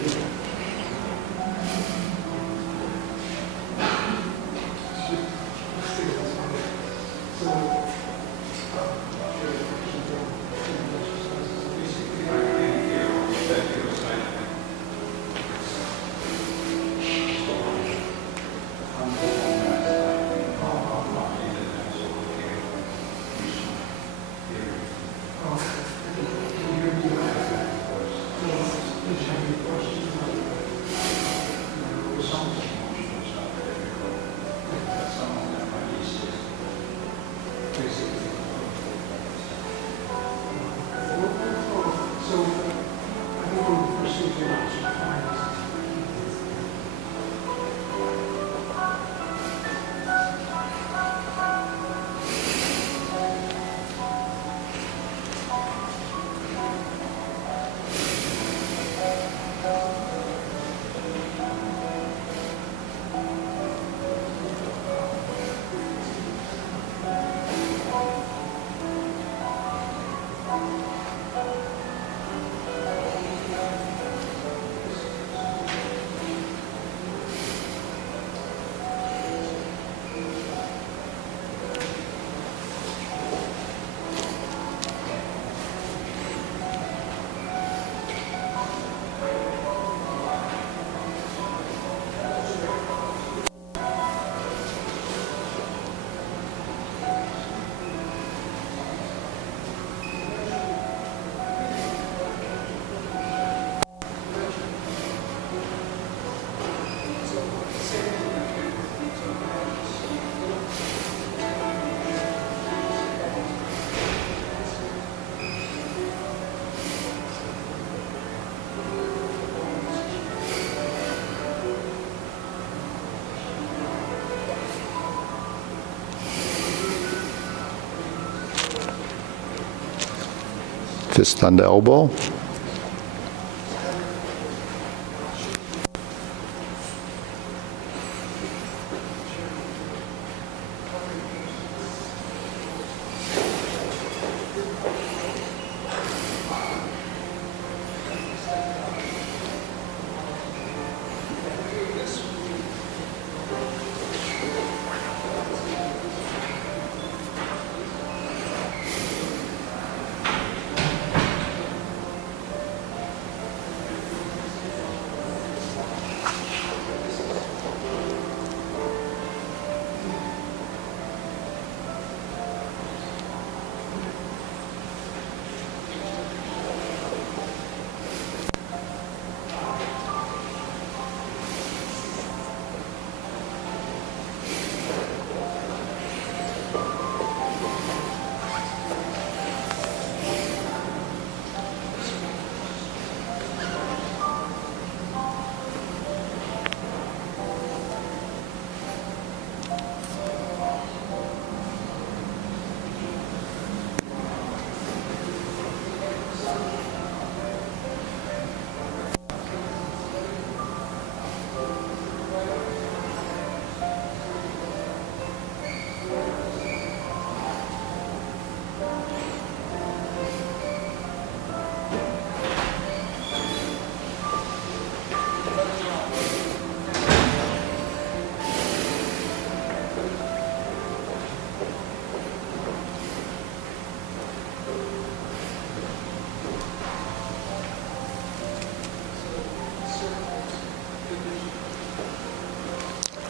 Fist under elbow.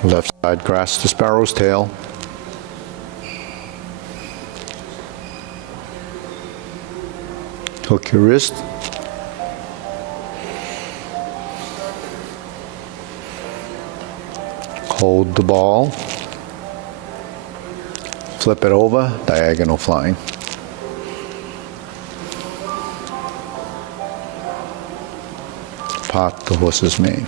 Left side grasp the sparrow's tail. Hook your wrist. Hold the ball. Flip it over, diagonal flying. Part the horse's mane.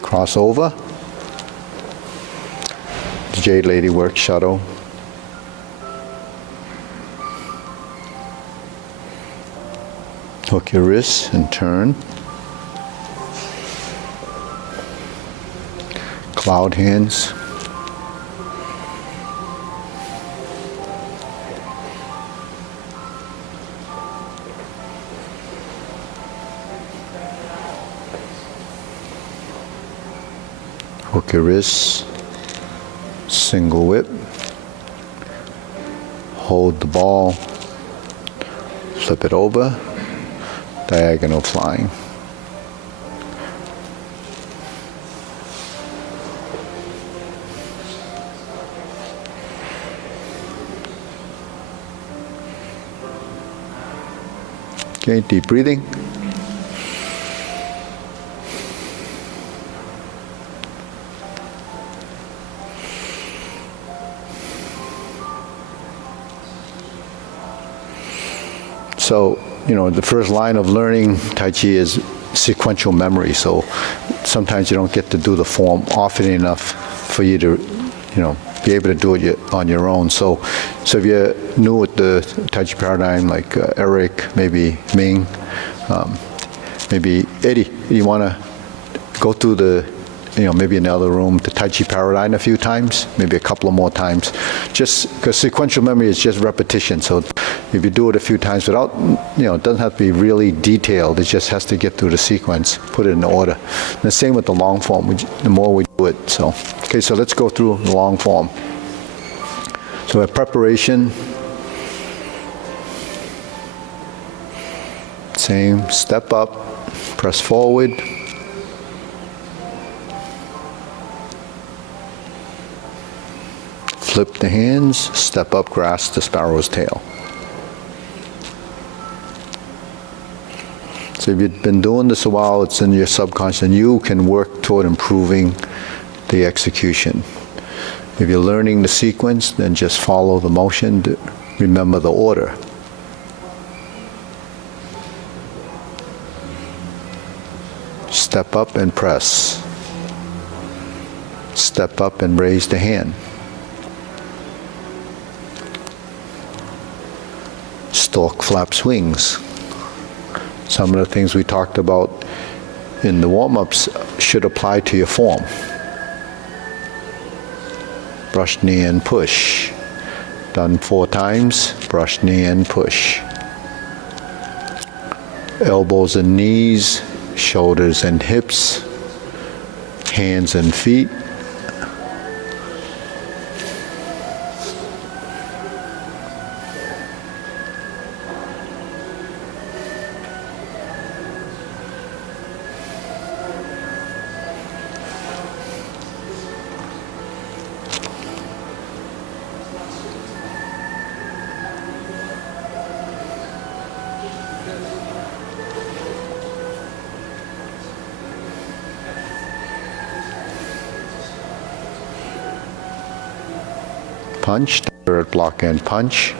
Cross over. The Jade Lady work shuttle. Hook your wrists and turn. Cloud hands. Hook your wrists, single whip, hold the ball, flip it over, diagonal flying. Okay, deep breathing. So, the first line of learning Tai Chi is sequential memory. So sometimes you don't get to do the form often enough for you to, be able to do it on your own. So if you're new with the Tai Chi Paradigm, like Eric, maybe Ming, maybe Eddie, you want to go through the, maybe in the other room, the Tai Chi Paradigm a few times, maybe a couple of more times, just because sequential memory is just repetition. So if you do it a few times without, it doesn't have to be really detailed. It just has to get through the sequence, put it in order. And the same with the long form. The more we do it, so let's go through the long form. So at preparation, same, step up, press forward. Flip the hands, step up, grasp the sparrow's tail. So if you've been doing this a while, it's in your subconscious, and you can work toward improving the execution. If you're learning the sequence, then just follow the motion. Remember the order. Step up and press. Step up and raise the hand. Stork flaps wings. Some of the things we talked about in the warm-ups should apply to your form. Brush knee and push. Done 4 times, brush knee and push. Elbows and knees, shoulders and hips, hands and feet. Punch, third block and punch.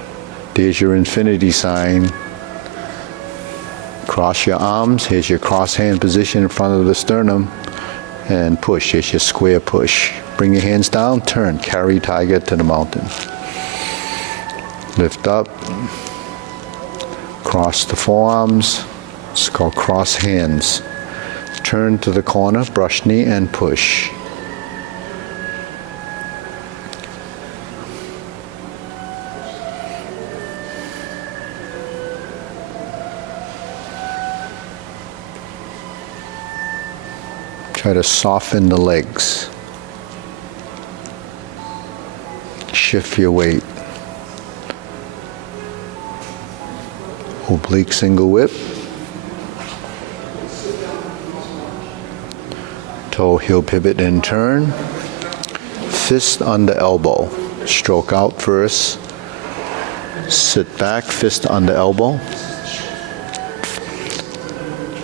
There's your infinity sign. Cross your arms. Here's your cross hand position in front of the sternum. And push. Here's your square push. Bring your hands down, turn. Carry tiger to the mountain. Lift up. Cross the forearms. It's called cross hands. Turn to the corner, brush knee and push. Try to soften the legs. Shift your weight. Oblique single whip. Toe heel pivot and turn. Fist under elbow. Stroke out first. Sit back, fist under elbow.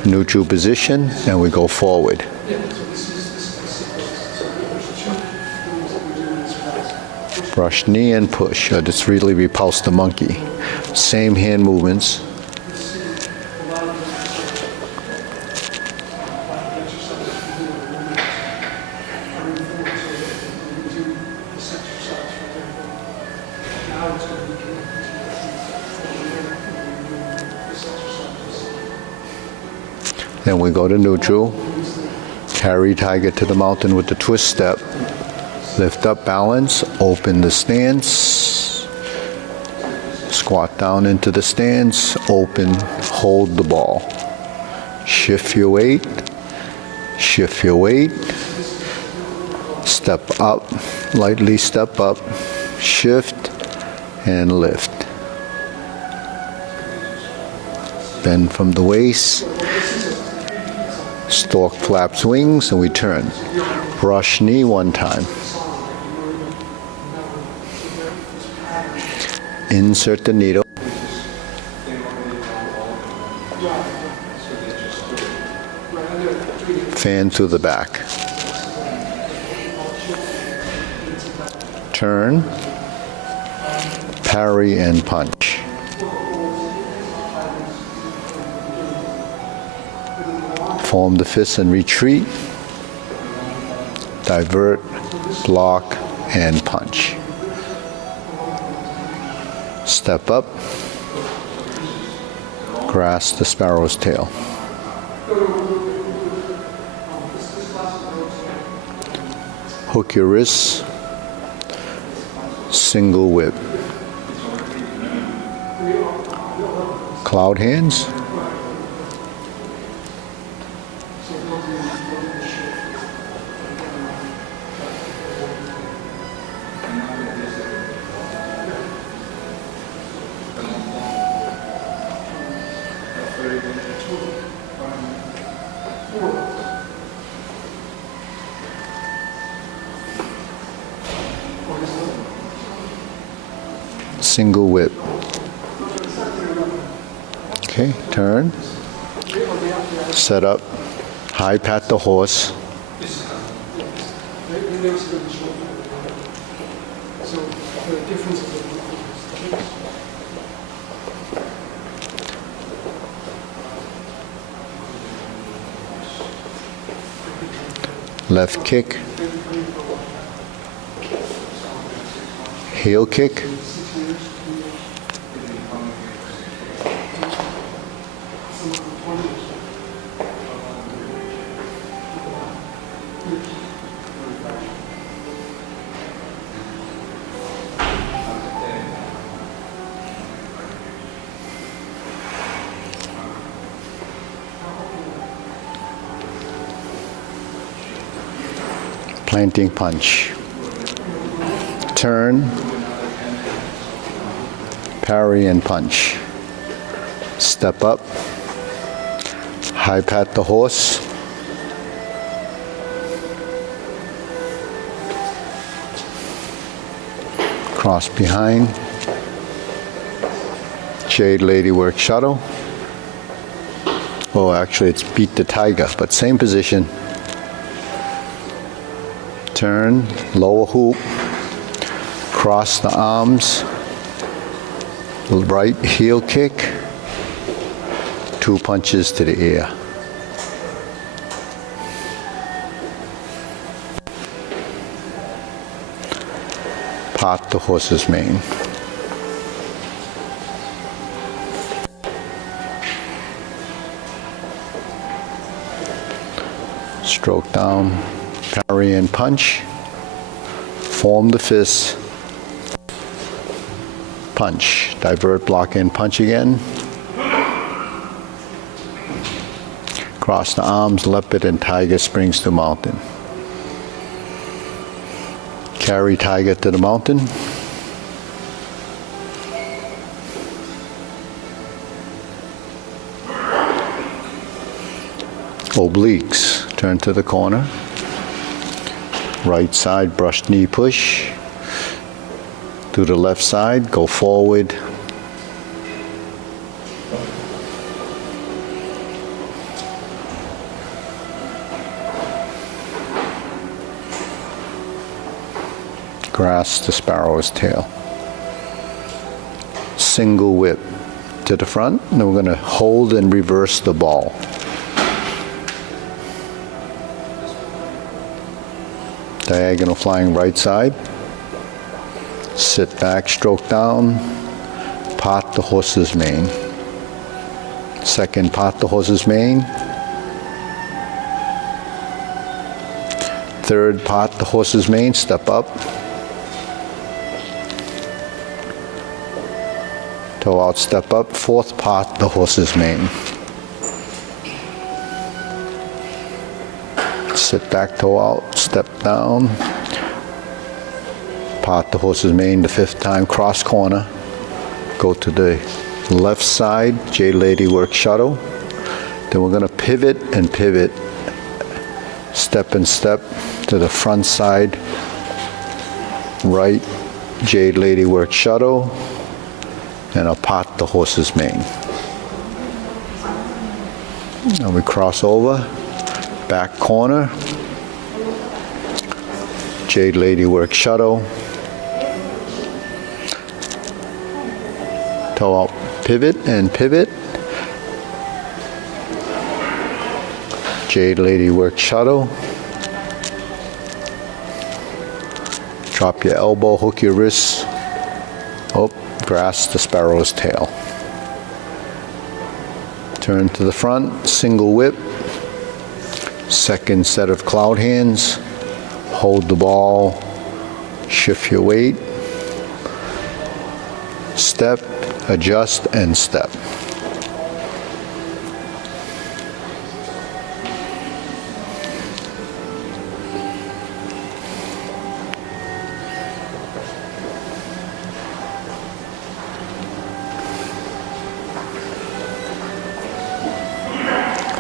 Neutral position, and we go forward. Brush knee and push. Just really repulse the monkey. Same hand movements. Then we go to neutral. Carry tiger to the mountain with the twist step. Lift up, balance, open the stance. Squat down into the stance, open, hold the ball. Shift your weight, shift your weight. Step up, lightly step up, shift, and lift. Bend from the waist. Stork flaps wings, and we turn. Brush knee 1 time. Insert the needle. Fan through the back. Turn. Parry and punch. Form the fists and retreat. Divert, block, and punch. Step up, grasp the sparrow's tail. Hook your wrists, single whip. Cloud hands. Single whip. Okay, turn. Set up. High pat the horse. So the differences of left kick, heel kick, planting punch, turn, parry and punch, step up, high pat the horse, cross behind, Jade Lady work shuttle. Oh, actually it's beat the tiger, but same position. Turn, lower hoop, cross the arms, right heel kick, 2 punches to the ear. Part the horse's mane. Stroke down, parry and punch, form the fist, punch, divert, block and punch again, cross the arms, leopard and tiger springs to mountain, carry tiger to the mountain, obliques, turn to the corner, right side brush knee push, to the left side, go forward, grasp the sparrow's tail, single whip to the front, and then we're going to hold and reverse the ball. Diagonal flying right side, sit back, stroke down, part the horse's mane. Second, part the horse's mane. Third, part the horse's mane, step up. Toe out, step up. Fourth, part the horse's mane. Sit back, toe out, step down, part the horse's mane the 5th time, cross corner, go to the left side, Jade Lady work shuttle. Then we're going to pivot and pivot, step and step to the front side, right, Jade Lady work shuttle, and I'll part the horse's mane. And we cross over. Back corner, Jade Lady work shuttle, toe out, pivot and pivot, Jade Lady work shuttle, drop your elbow, hook your wrist, grasp the sparrow's tail. Turn to the front, single whip, second set of cloud hands, hold the ball, shift your weight, step, adjust, and step.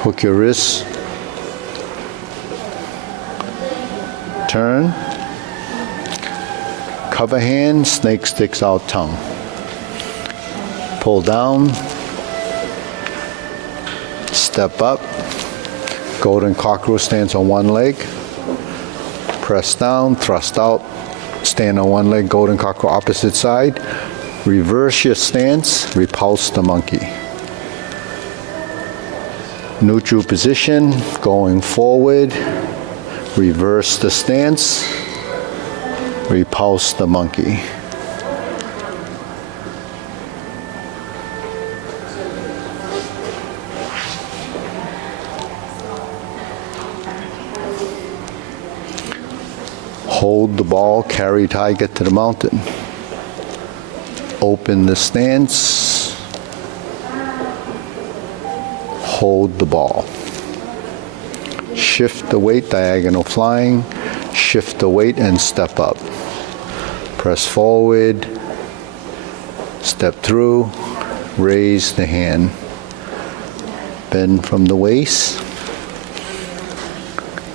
Hook your wrists, turn, cover hand, snake sticks out tongue. Pull down, step up, golden cockroach stance on one leg, press down, thrust out, Stand on one leg, golden cockle, opposite side. Reverse your stance, repulse the monkey. Neutral position, going forward. Reverse the stance, repulse the monkey. Hold the ball, carry tiger to the mountain. Open the stance. Hold the ball. Shift the weight, diagonal flying. Shift the weight and step up. Press forward. Step through. Raise the hand. Bend from the waist.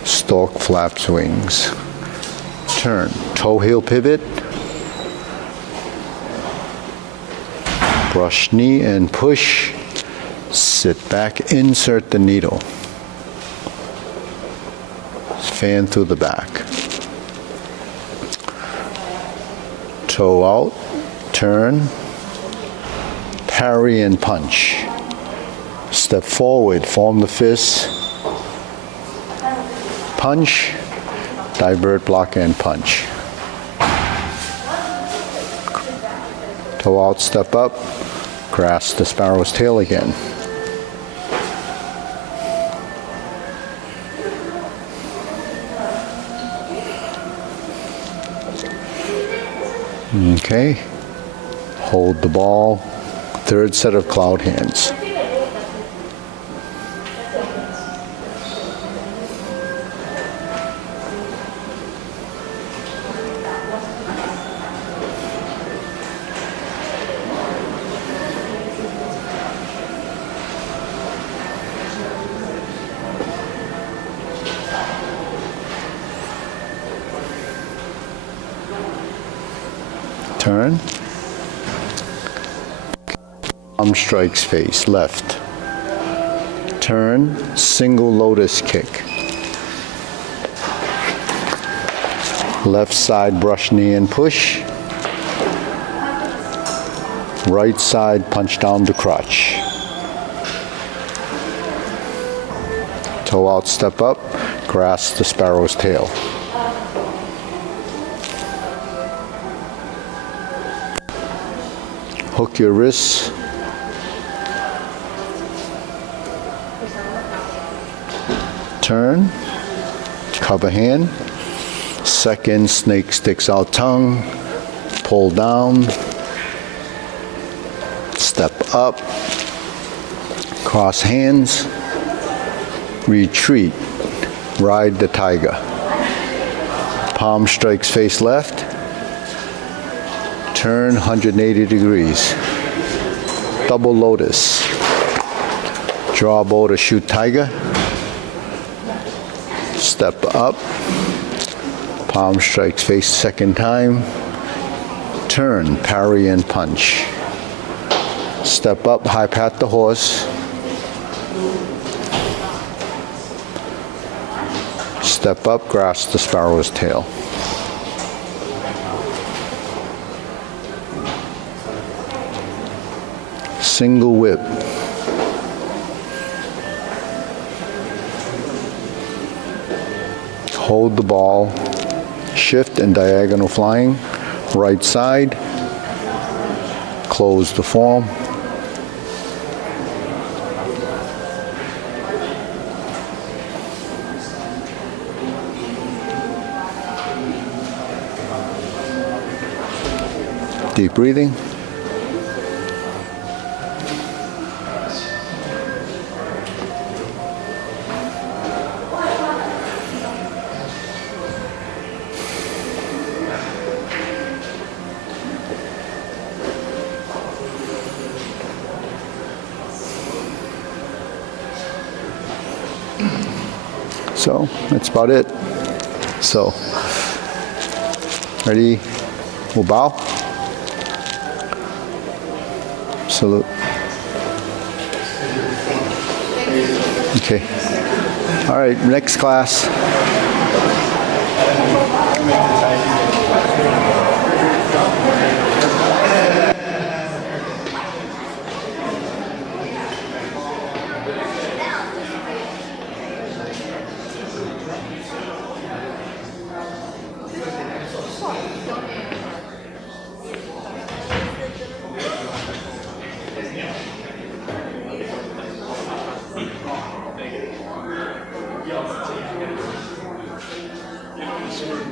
Stork flaps wings. Turn. Toe heel pivot. Brush knee and push. Sit back, insert the needle. Fan through the back. Toe out, turn, parry and punch. Step forward, form the fist, punch, divert, block and punch. Toe out, step up, grasp the sparrow's tail again. Okay, hold the ball, third set of cloud hands. Turn. Palm strikes face, left. Turn, single lotus kick. Left side brush knee and push. Right side punch down the crotch. Toe out, step up, grasp the sparrow's tail. Hook your wrists. Turn. Cover hand. Second, snake sticks out tongue. Pull down. Step up. Cross hands. Retreat. Ride the tiger. Palm strikes face left. Turn 180 degrees. Double lotus. Draw bow to shoot tiger. Step up. Palm strikes face second time. Turn, parry and punch. Step up, high pat the horse. Step up, grasp the sparrow's tail. Single whip. Hold the ball, shift and diagonal flying, right side, close the form. Deep breathing. So that's about it. So, ready? We'll bow. Salute. Okay. All right, next class. Yes.